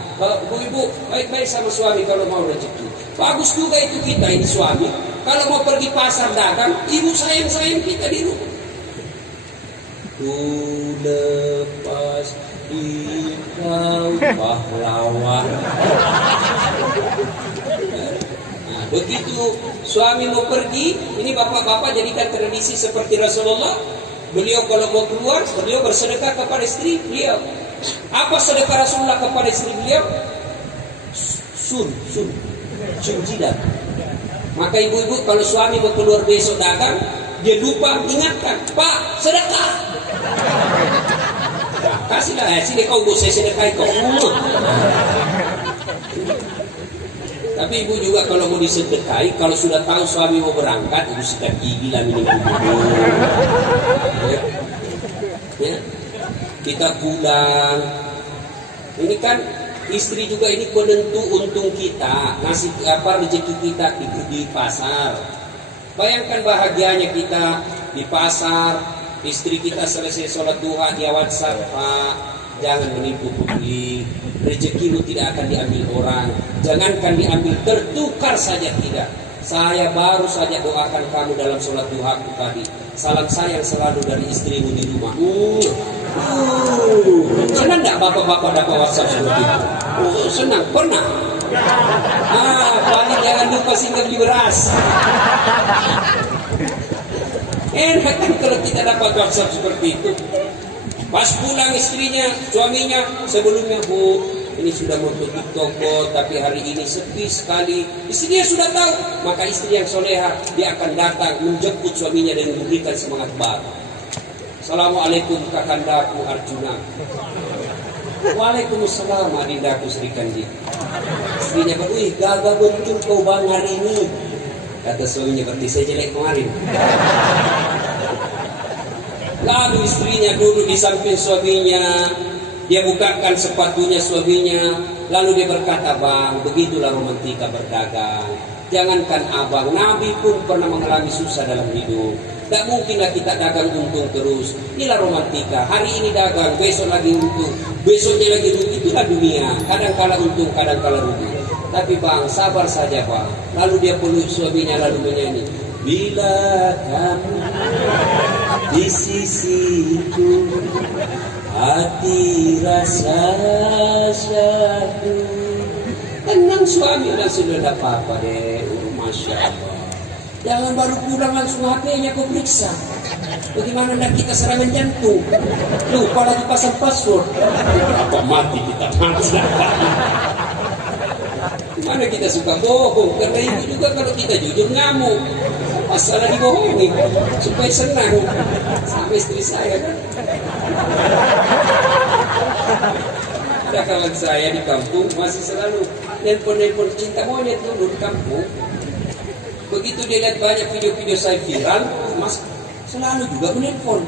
ibu baik-baik sama suami kalau mau rezeki. Bagus juga itu kita ini suami. Kalau mau pergi pasar dagang, ibu sayang-sayang kita di rumah. Ku lepas di kau pahlawan. Begitu suami mau pergi, ini bapak-bapak jadikan tradisi seperti Rasulullah. Beliau kalau mau keluar, beliau bersedekah kepada istri beliau. Apa sedekah Rasulullah kepada istri beliau? Sun jidat. Maka ibu-ibu kalau suami mau keluar besok dagang, dia lupa ingatkan, Pak sedekah. Nah, kasihlah, sini kau saya sedekah kau. Tapi ibu juga kalau mau disedekahi, kalau sudah tahu suami mau berangkat, ibu sikat gigi lah minum dulu. Ya. Kita pulang. Ini kan istri juga ini penentu untung kita, ngasih apa rezeki kita di pasar. Bayangkan bahagianya kita di pasar, istri kita selesai sholat duha dia WhatsApp, Pak, jangan menipu publik. Rezekimu tidak akan diambil orang. Jangankan diambil, tertukar saja tidak. Saya baru saja doakan kamu dalam sholat duhaku tadi. Salam sayang selalu dari istrimu di rumah. Senang tak bapak-bapak dapat WhatsApp seperti itu? Senang, pernah. Paling jangan lupa singgah beli beras. Enak kan kalau kita dapat WhatsApp seperti itu. Pas pulang istrinya, suaminya, sebelumnya Bu, ini sudah mau tutup toko, tapi hari ini sepi sekali. Istrinya sudah tahu, maka istri yang soleha, dia akan datang menjemput suaminya dan memberikan semangat baru. Assalamualaikum kakandaku Arjuna. Waalaikumsalam adindaku Sri Kandi. Istrinya berwih, gagah betul kau bang hari ini. Kata suaminya, berarti saya jelek kemarin. Lalu istrinya duduk di samping suaminya, dia bukakan sepatunya suaminya, lalu dia berkata, Bang, begitulah romantika berdagang. Jangankan abang, Nabi pun pernah mengalami susah dalam hidup. Tak mungkinlah kita dagang untung terus. Inilah romantika, hari ini dagang, besok lagi untung, besoknya lagi rugi. Itulah dunia, kadang-kala untung, kadang-kala rugi. Tapi Bang, sabar saja Bang. Lalu dia peluk suaminya lalu menyanyi, bila kamu di sisiku, hati rasa syahdu. Tenang suami, dan sudah ada apa-apa deh. Masya Allah. Jangan baru pulang langsung HP-nya kau periksa. Bagaimana nak kita serangan jantung? Lupa lagi pasang password. Apa mati kita mati? Gimana kita suka bohong? Karena ibu juga kalau kita jujur ngamuk. Masalah dibohongi supaya senang sama istri saya kan. Ada kawan saya di kampung masih selalu nelpon cinta monyet dulu di kampung. Begitu dia lihat banyak video-video saya viral, Mas selalu juga menelpon.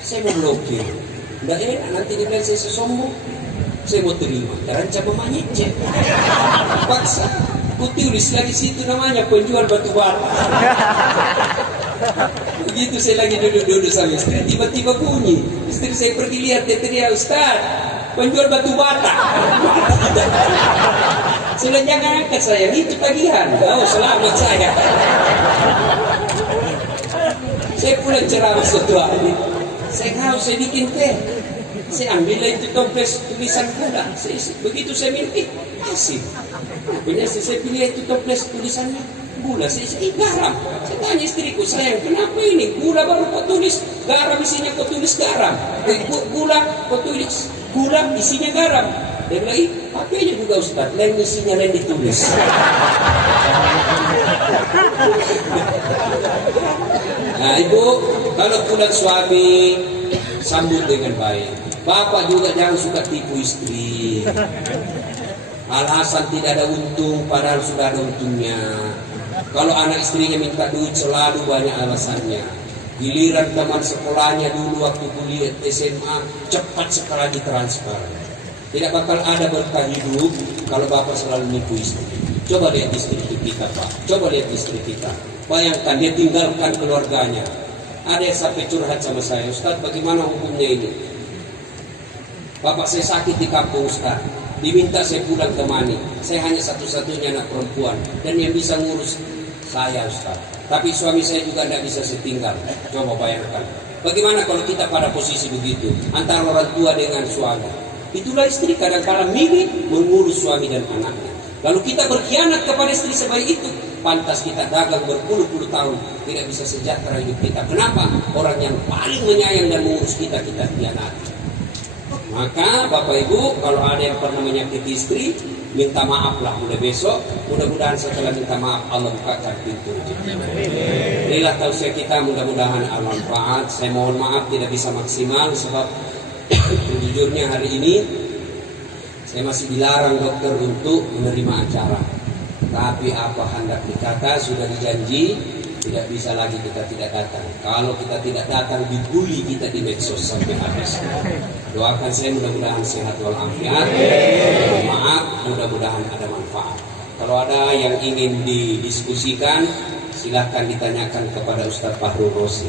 Saya mau blokir. Nggak enak nanti dia bilang saya sombong. Saya mau terima. Terancam mamanya cek. Paksa. Ku tulis lagi situ namanya penjual batu bata. Begitu saya lagi duduk-duduk sama istri, tiba-tiba bunyi. Istri saya pergi lihat, dia teriak, Ustaz, penjual batu bata. Sudah jangan angkat saya, itu tagihan. Oh, selamat saya. Saya pulang ceramah suatu hari. Saya bikin teh. Saya ambil itu toples tulisan gula. Begitu saya minum, asik. Punya saya pilih itu toples tulisannya gula. Saya garam. Saya tanya istriku, sayang, kenapa ini gula baru kau tulis garam, isinya kau tulis garam. Gula kau tulis gula, isinya garam. Dia bilang, pakai aja juga Ustaz, lain isinya lain ditulis. Nah ibu, kalau pulang suami sambut dengan baik. Bapak juga jangan suka tipu istri. Alasan tidak ada untung padahal sudah ada untungnya. Kalau anak istrinya minta duit selalu banyak alasannya. Giliran teman sekolahnya dulu waktu kuliah SMA cepat sekali ditransfer. Tidak bakal ada berkah hidup kalau bapak selalu nipu istri. Coba lihat istri kita Pak. Coba lihat istri kita. Bayangkan dia tinggalkan keluarganya. Ada yang sampai curhat sama saya, Ustaz bagaimana hukumnya ini? Bapak saya sakit di kampung Ustaz, diminta saya pulang ke Mani. Saya hanya satu-satunya anak perempuan dan yang bisa ngurus saya Ustaz. Tapi suami saya juga tidak bisa setinggal. Coba bayangkan. Bagaimana kalau kita pada posisi begitu antara orang tua dengan suami? Itulah istri kadang-kadang milih mengurus suami dan anaknya. Lalu kita berkhianat kepada istri sebaik itu. Pantas kita dagang berpuluh-puluh tahun tidak bisa sejahtera hidup kita. Kenapa? Orang yang paling menyayang dan mengurus kita khianati. Maka Bapak Ibu, kalau ada yang pernah menyakiti istri, minta maaflah mulai besok. Mudah-mudahan setelah minta maaf Allah bukakan pintu rezeki. Inilah tausiah kita, mudah-mudahan bermanfaat. Saya mohon maaf tidak bisa maksimal sebab jujurnya hari ini saya masih dilarang dokter untuk menerima acara. Tapi apa hendak dikata sudah dijanji, tidak bisa lagi kita tidak datang. Kalau kita tidak datang dibully kita di medsos sampai habis. Doakan saya mudah-mudahan sehat walafiat. Maaf, mudah-mudahan ada manfaat. Kalau ada yang ingin didiskusikan, silahkan ditanyakan kepada Ustaz Fahrul Rosi.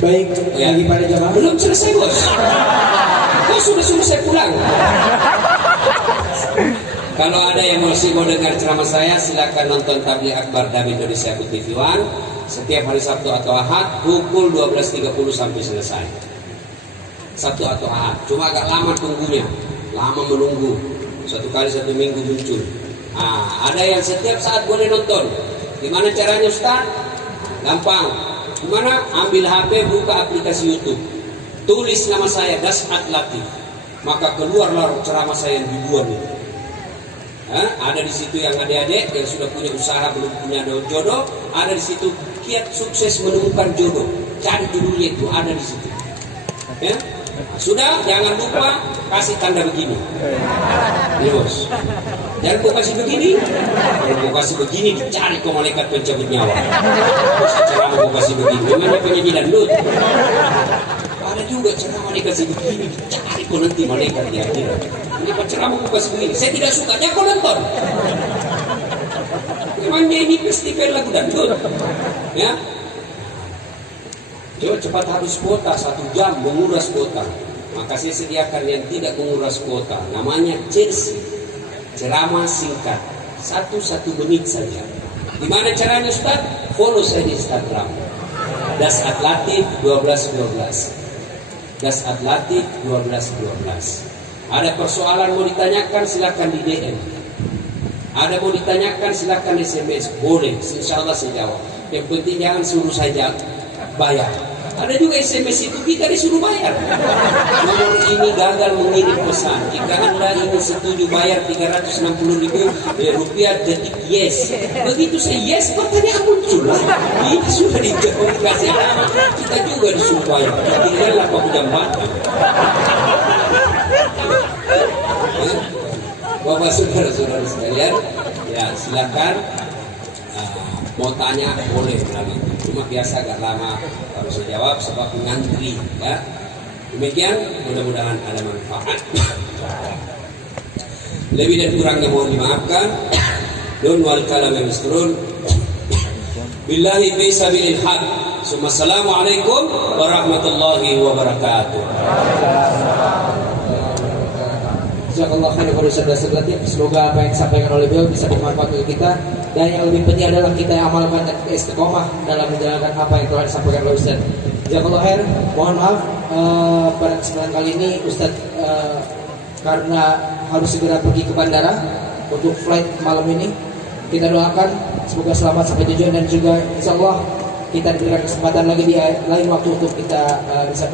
Baik, ya. Lagi pada jamaah belum selesai bos. Kok sudah suruh saya pulang? Kalau ada yang masih mau dengar ceramah saya, silakan nonton Tabligh Akbar Dam Indonesia TV One setiap hari Sabtu atau Ahad pukul 12.30 sampai selesai. Sabtu atau Ahad. Cuma agak lama tunggunya, lama menunggu. Satu kali 1 minggu muncul. Ada yang setiap saat boleh nonton. Gimana caranya Ustaz? Gampang. Gimana? Ambil HP, buka aplikasi YouTube. Tulis nama saya Dasat Latif. Maka keluarlah ceramah saya yang ribuan itu. Ada di situ yang adik-adik yang sudah punya usaha belum punya jodoh, ada di situ kiat sukses menemukan jodoh. Cari judulnya itu ada di situ. Ya? Sudah, jangan lupa kasih tanda begini. Terus, jangan lupa kasih begini. Jangan lupa kasih begini dicari ke malaikat pencabut nyawa. Ceramah lupa kasih begini. Memang penyanyi dangdut. Ada juga ceramah dikasih begini dicari kok nanti malaikat di akhirat. Kenapa ceramah lupa kasih begini? Saya tidak suka, jangan kau nonton. Memangnya ini festival lagu dangdut. Ya. Coba cepat habis kuota 1 jam menguras kuota. Maka saya sediakan yang tidak menguras kuota. Namanya Chelsea. Ceramah singkat 1 menit saja. Gimana caranya Ustaz? Follow saya di Instagram. Dasat Latif 1212. Dasat Latif 1212. Ada persoalan mau ditanyakan silakan di DM. Ada mau ditanyakan silakan di SMS. Boleh, insya Allah saya jawab. Yang penting jangan suruh saya bayar. Ada juga SMS itu kita disuruh bayar. Nomor ini gagal mengirim pesan. Jika Anda ingin setuju bayar 360.000 rupiah detik yes. Begitu saya yes, pertanyaan muncul lah. Ini sudah dikasih alamat. Kita juga disuruh bayar. Tinggallah Pak Jambatan. Bapak saudara-saudara sekalian, ya silakan mau tanya boleh melalui. Cuma biasa agak lama harus saya jawab sebab ngantri ya. Demikian, mudah-mudahan ada manfaat. Lebih dan kurangnya mohon dimaafkan. Don wal kalam misrun. Billahi fi sabilil haq. Assalamualaikum warahmatullahi wabarakatuh. Jazakallah khair kepada saudara-saudara. Semoga apa yang disampaikan oleh beliau bisa bermanfaat bagi kita, dan yang lebih penting adalah kita yang amalkan dan istiqomah dalam menjalankan apa yang telah disampaikan oleh Ustaz. Jazakallah khair. Mohon maaf pada kesempatan kali ini Ustaz karena harus segera pergi ke bandara untuk flight malam ini. Kita doakan semoga selamat sampai tujuan, dan juga insyaallah kita diberikan kesempatan lagi di lain waktu untuk kita bisa